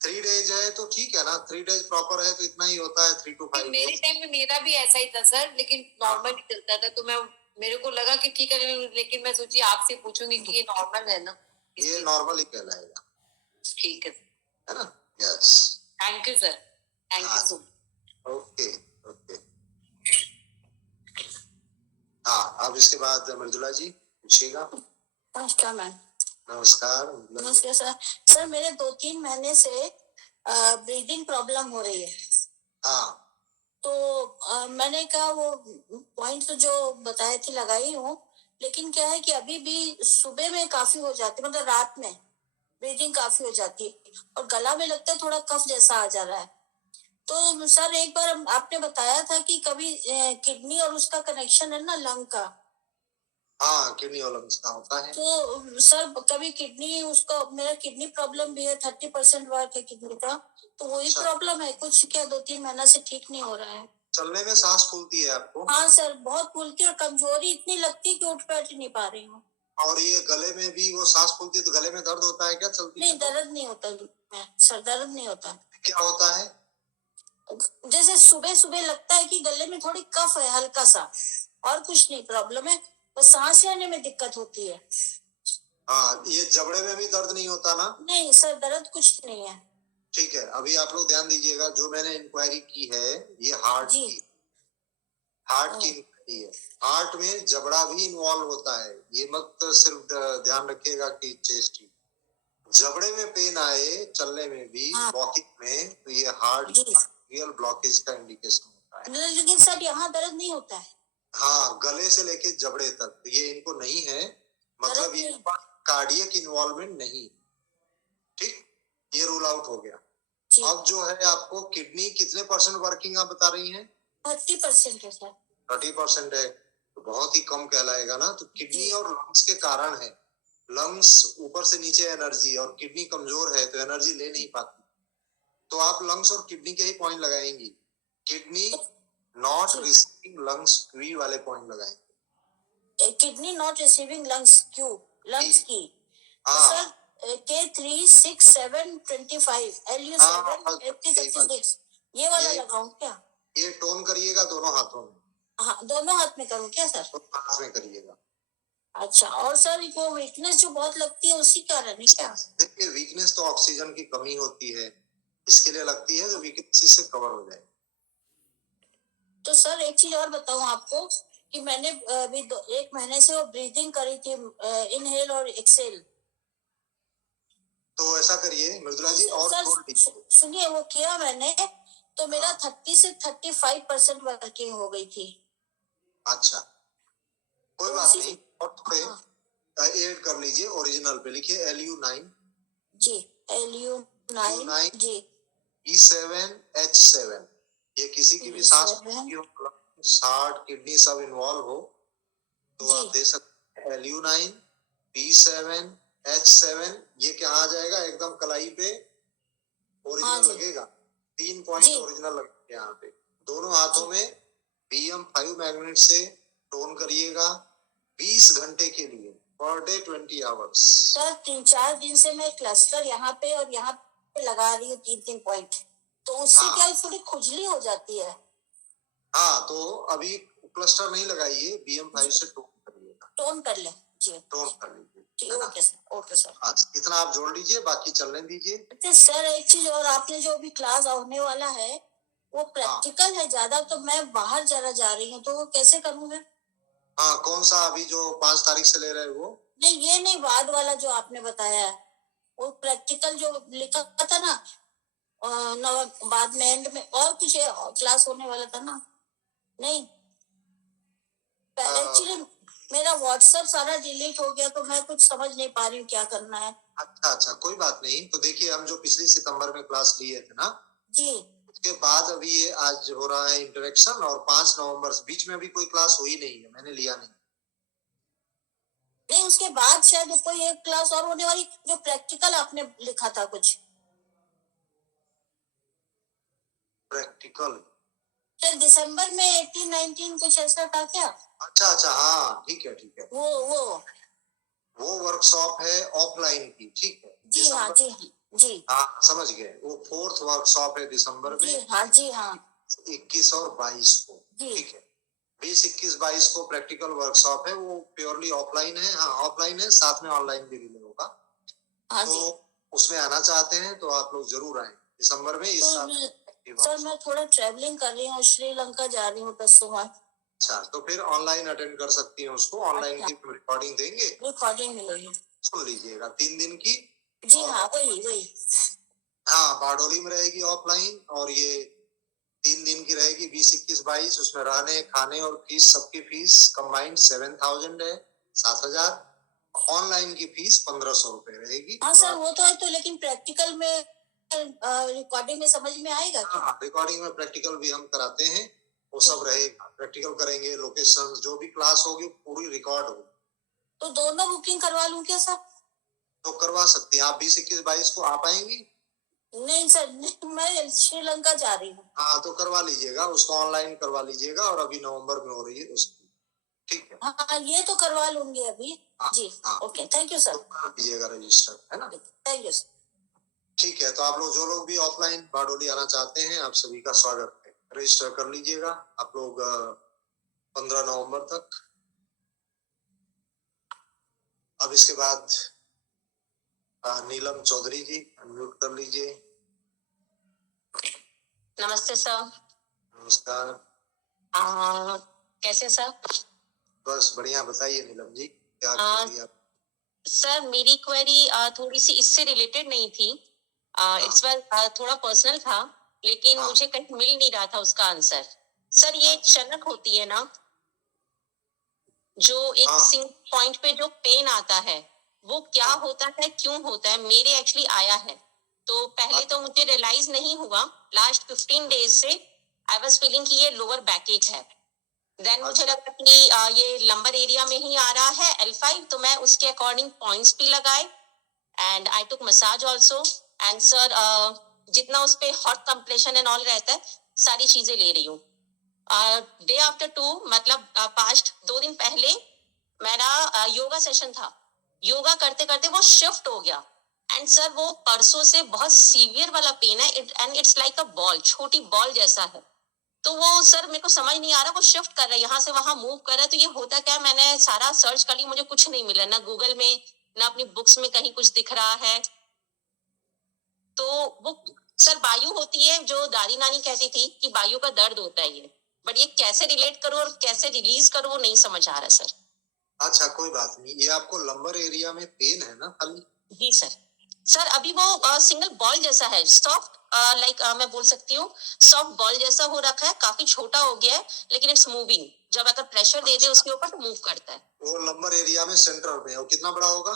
3 डेज है तो ठीक है ना, 3 डेज प्रॉपर है तो इतना ही होता है, 3 to 5 मेरे टाइम में मेरा भी ऐसा ही था सर, लेकिन नॉर्मल ही चलता था, तो मेरे को लगा कि ठीक है, लेकिन मैं सोची आपसे पूछूंगी कि ये नॉर्मल है ना। ये नॉर्मल ही कहलाएगा, ठीक है ना? Yes. Thank you sir, thank you so much. Okay okay. हाँ, अब इसके बाद मृदुला जी पूछिएगा। नमस्कार मैम। नमस्कार मृदुला जी। नमस्कार सर। सर मेरे 2-3 महीने से ब्रीदिंग प्रॉब्लम हो रही है। हाँ, तो मैंने कहा वो पॉइंट तो जो बताए थे लगाई हूँ, लेकिन क्या है कि अभी भी सुबह में काफी हो जाती है, मतलब रात में ब्रीदिंग काफी हो जाती है और गला में लगता है थोड़ा कफ जैसा आ जा रहा है। तो सर एक बार आपने बताया था कि कभी किडनी और उसका कनेक्शन है ना, लंग का। हाँ, किडनी और लंग्स का होता है। तो सर कभी किडनी, उसका मेरा किडनी प्रॉब्लम भी है, 30% वर्क है किडनी का, तो वही अच्छा। प्रॉब्लम है कुछ, क्या 2-3 महीना से ठीक नहीं हो रहा है। चलने में सांस फूलती है आपको? हाँ सर, बहुत फूलती और कमजोरी इतनी लगती है कि उठ बैठ ही नहीं पा रही हूँ। और ये गले में भी वो सांस फूलती है तो गले में दर्द होता है क्या चलती है? नहीं, दर्द नहीं होता सर, दर्द नहीं होता। क्या होता है? जैसे सुबह सुबह लगता है कि गले में थोड़ी कफ है हल्का सा, और कुछ नहीं प्रॉब्लम है, बस सांस लेने में दिक्कत होती है। हाँ, ये जबड़े में भी दर्द नहीं होता ना? नहीं सर, दर्द कुछ नहीं है। ठीक है, अभी आप लोग ध्यान दीजिएगा, जो मैंने इंक्वायरी की है ये हार्ट जी। की इंक्वायरी है। हार्ट में जबड़ा भी इन्वॉल्व होता है, ये मत सिर्फ ध्यान रखिएगा कि चेस्ट ही। जबड़े में पेन आए चलने में भी, हाँ। वॉकिंग में, तो ये हार्ट जी। रियल ब्लॉकेज का इंडिकेशन होता है। लेकिन सर यहाँ दर्द नहीं होता है। हाँ, गले से लेके जबड़े तक तो ये इनको नहीं है, मतलब ये कार्डियक इन्वॉल्वमेंट नहीं। ठीक, ये रूल आउट हो गया। अब जो है आपको किडनी कितने % वर्किंग आप बता रही हैं? 30% है सर। 30% है तो बहुत ही कम कहलाएगा ना। तो किडनी और लंग्स के कारण है, लंग्स ऊपर से नीचे एनर्जी और किडनी कमजोर है तो एनर्जी ले नहीं पाती। तो आप लंग्स और किडनी के ही पॉइंट लगाएंगी, kidney not receiving lungs qi वाले पॉइंट लगाएंगे। Kidney not receiving lungs qi, lungs की। हाँ सर K3 6 7 25 LU7 80 36 ये वाला लगाऊं क्या? ये टोन करिएगा दोनों हाथों में। हाँ, दोनों हाथ में करूं क्या सर? दोनों हाथ में करिएगा। अच्छा, और सर वो वीकनेस जो बहुत लगती है उसी कारण है क्या? देखिए, वीकनेस तो ऑक्सीजन की कमी होती है, इसके लिए लगती है, जो वीकनेस इससे कवर हो जाए। तो सर एक चीज और बताऊं आपको कि मैंने अभी 1 महीने से वो ब्रीदिंग करी थी, इनहेल और एक्सेल। तो ऐसा करिए मृदुला जी, और सुनिए, वो किया मैंने तो मेरा 30 से 35% वर्किंग हो गई थी। अच्छा, कोई बात नहीं, और थोड़े ऐड कर लीजिए, ओरिजिनल पे लिखिए LU9 जी, LU9 जी, E7H7। ये किसी की भी सांस हार्ट किडनी सब इन्वॉल्व हो तो आप दे सकते हैं LU9 B7H7। ये क्या आ जाएगा, एकदम कलाई पे ओरिजिनल लगेगा, 3 पॉइंट ओरिजिनल लगेगा यहाँ पे। दोनों हाथों में PM5 मैग्नेट से टोन करिएगा 20 घंटे के लिए, पर डे 20 आवर्स। सर 3-4 दिन से मैं क्लस्टर यहाँ पे और यहाँ पे लगा रही हूँ 3-3 पॉइंट, तो उससे क्या थोड़ी खुजली हो जाती है। हाँ, तो अभी क्लस्टर नहीं लगाइए, BM5 से टोन करिएगा। टोन कर ले जी, टोन कर लीजिए। Okay sir, okay sir. हाँ, इतना आप जोड़ लीजिए, बाकी चलने दीजिए। अच्छा सर, एक चीज और, आपने जो अभी क्लास होने वाला है वो प्रैक्टिकल है ज्यादा, तो मैं बाहर जरा जा रही हूँ, तो वो कैसे करूँगा? हाँ, कौन सा अभी जो 5 तारीख से ले रहे हैं वो? नहीं, ये नहीं, बाद वाला जो आपने बताया है, वो प्रैक्टिकल जो लिखा था ना, बाद में एंड में और कुछ क्लास होने वाला था ना? नहीं, एक्चुअली मेरा व्हाट्सएप सारा डिलीट हो गया, तो मैं कुछ समझ नहीं पा रही हूँ क्या करना है। अच्छा, कोई बात नहीं। तो देखिए, हम जो पिछली सितंबर में क्लास लिए थे ना जी, उसके बाद अभी ये आज हो रहा है इंटरेक्शन, और 5 नवंबर से बीच में अभी कोई क्लास हुई नहीं है, मैंने लिया नहीं। नहीं, उसके बाद शायद कोई एक क्लास और होने वाली, जो प्रैक्टिकल आपने लिखा था कुछ प्रैक्टिकल। सर दिसंबर में 18-19 कुछ ऐसा था क्या? अच्छा, हाँ ठीक है। वो वर्कशॉप है ऑफलाइन की, ठीक है। जी हाँ जी हाँ समझ गए, वो 4th वर्कशॉप है दिसंबर में। जी हाँ 21 और 22 को, ठीक है। 20, 21, 22 को प्रैक्टिकल वर्कशॉप है, वो प्योरली ऑफलाइन है। हाँ ऑफलाइन है, साथ में ऑनलाइन भी रिले होगा। हाँ तो जी। उसमें आना चाहते हैं तो आप लोग जरूर आए दिसंबर में। इस साल सर मैं थोड़ा ट्रैवलिंग कर रही हूँ, श्रीलंका जा रही हूँ 10 सुबह। अच्छा, तो फिर ऑनलाइन अटेंड कर सकती हैं उसको। ऑनलाइन की रिकॉर्डिंग देंगे, रिकॉर्डिंग मिलेगी, सुन लीजिएगा, 3 दिन की। जी हाँ वही। हाँ बारडोली में रहेगी ऑफलाइन, और ये 3 दिन की रहेगी 20, 21, 22। उसमें रहने खाने और फीस, सबकी फीस कंबाइंड 7,000 है, 7,000। ऑनलाइन की फीस 1,500 रुपए रहेगी। हाँ सर वो तो है, तो लेकिन प्रैक्टिकल में रिकॉर्डिंग में समझ में आएगा क्या? हाँ रिकॉर्डिंग में प्रैक्टिकल भी हम कराते हैं, वो सब रहेगा। प्रैक्टिकल करेंगे, लोकेशन जो भी क्लास होगी पूरी रिकॉर्ड होगी। तो दोनों बुकिंग करवा लूं क्या सर? तो करवा सकती हैं आप। 20, 21, 22 को आ पाएंगी? नहीं सर मैं श्रीलंका जा रही हूँ। हाँ तो करवा लीजिएगा, उसको ऑनलाइन करवा लीजिएगा। और अभी नवंबर में हो रही है उसकी, ठीक है। हाँ ये तो करवा लूंगी अभी। हाँ, जी हाँ। Okay thank you sir. तो कर लीजिएगा रजिस्टर, है ना। Thank you sir. ठीक है, तो आप लोग जो लोग भी ऑफलाइन बारडोली आना चाहते हैं, आप सभी का स्वागत है। रजिस्टर कर लीजिएगा आप लोग 15 नवंबर तक। अब इसके बाद नीलम चौधरी जी अनम्यूट कर लीजिए। नमस्ते सर। नमस्कार। कैसे सर? बस बढ़िया, बताइए नीलम जी क्या क्वेरी आप? सर मेरी क्वेरी थोड़ी सी इससे रिलेटेड नहीं थी। इट्स थोड़ा पर्सनल था, लेकिन मुझे कहीं मिल नहीं रहा था उसका आंसर। सर ये चनक होती है ना, जो एक सिंगल पॉइंट पे जो पेन आता है, वो क्या होता है, क्यों होता है? मेरे एक्चुअली आया है, तो पहले तो मुझे रियलाइज नहीं हुआ। लास्ट 15 डेज से आई वाज फीलिंग कि ये लोअर बैक एक है। देन मुझे लगा कि ये लंबर एरिया में ही आ रहा है L5, तो मैं उसके अकॉर्डिंग पॉइंट्स भी लगाए and I took massage also. And sir जितना उस पे हॉट कंप्रेशन एंड ऑल रहता है, सारी चीजें ले रही हूँ। डे आफ्टर 2 मतलब पास्ट 2 दिन पहले मेरा योगा सेशन था। योगा करते करते वो शिफ्ट हो गया एंड सर वो परसों से बहुत सीवियर वाला पेन है and it's like a ball, छोटी बॉल जैसा है। तो वो सर मेरे को समझ नहीं आ रहा, वो शिफ्ट कर रहा है, यहाँ से वहां मूव कर रहा है। तो ये होता क्या है? मैंने सारा सर्च कर लिया, मुझे कुछ नहीं मिला, ना गूगल में ना अपनी बुक्स में कहीं कुछ दिख रहा है। तो वो सर वायु होती है, जो दादी नानी कहती थी कि वायु का दर्द होता है ये, बट ये कैसे रिलेट करूं और कैसे रिलीज करूं वो नहीं समझ आ रहा सर। अच्छा कोई बात नहीं, ये आपको लंबर एरिया में पेन है ना खाली? जी सर। सर अभी वो सिंगल बॉल जैसा है, सॉफ्ट लाइक मैं बोल सकती हूँ सॉफ्ट बॉल जैसा हो रखा है, काफी छोटा हो गया है, लेकिन इट्स मूविंग। जब अगर प्रेशर दे दे उसके ऊपर तो मूव करता है। वो लंबर एरिया में सेंटर में, और कितना बड़ा होगा?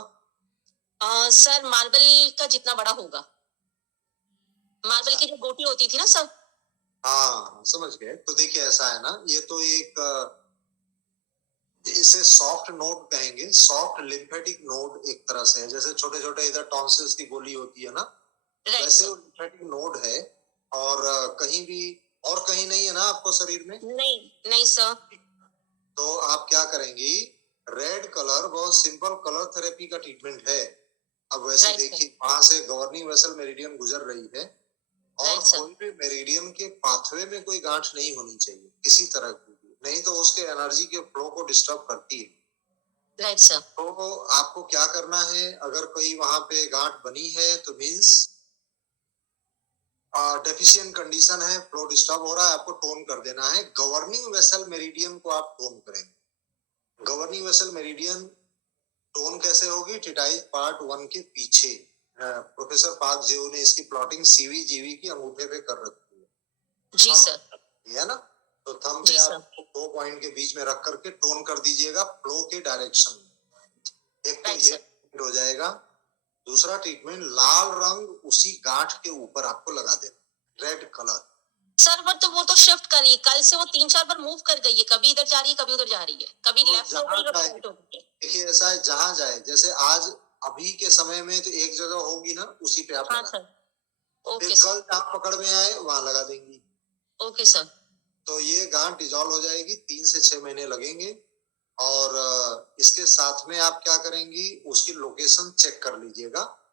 सर मार्बल का जितना बड़ा होगा, मार्बल की जो गोटी होती थी ना सर। हाँ समझ गए। तो देखिए ऐसा है ना, ये तो एक इसे सॉफ्ट नोड कहेंगे। सॉफ्ट लिम्फेटिक नोड एक तरह से है, जैसे छोटे छोटे इधर टॉन्सिल्स की गोली होती है ना, वैसे वो लिम्फेटिक नोड है। और कहीं भी और कहीं नहीं है ना आपको शरीर में? नहीं सर। तो आप क्या करेंगी, रेड कलर बहुत सिंपल कलर थेरेपी का ट्रीटमेंट है। अब वैसे देखिए वहां से गवर्निंग वेसल मेरिडियन गुजर रही है, और कोई भी मेरिडियन के पाथवे में कोई गांठ नहीं होनी चाहिए किसी तरह की, नहीं तो उसके एनर्जी के फ्लो को डिस्टर्ब करती है। Right sir. तो आपको क्या करना है, अगर कोई वहां पे गांठ बनी है तो मीन्स डेफिशिएंट कंडीशन है, फ्लो डिस्टर्ब हो रहा है, आपको टोन कर देना है। गवर्निंग वेसल मेरिडियन को आप टोन करेंगे। गवर्निंग वेसल मेरिडियन टोन कैसे होगी? टिटाइज पार्ट 1 के पीछे प्रोफेसर पार्क जेओ ने इसकी प्लॉटिंग सीवीजीवी की अंगूठे पे कर रखी है। जी सर। ये है ना, तो थंब पे आप 2 पॉइंट के बीच में रख करके टोन कर दीजिएगा फ्लो के डायरेक्शन में। एक तो ये हो जाएगा। दूसरा ट्रीटमेंट, लाल रंग उसी गांठ के ऊपर आपको लगा देना, रेड कलर। सर वो तो शिफ्ट करी, कल से वो 3-4 बार मूव कर गई है, कभी इधर जा रही है कभी उधर जा रही है, कभी लेफ्ट हो गई कभी राइट हो गई। देखिए ऐसा है, जहां जाए, जैसे आज अभी के समय में तो एक जगह होगी ना, उसी पे आप हाँ सर। फिर कल जहां पकड़ में आए वहां लगा देंगी। Okay sir. तो ये गांठ डिजॉल्व हो जाएगी, 3 से 6 महीने लगेंगे। और इसके साथ में आप क्या करेंगी, उसकी लोकेशन चेक कर लीजिएगा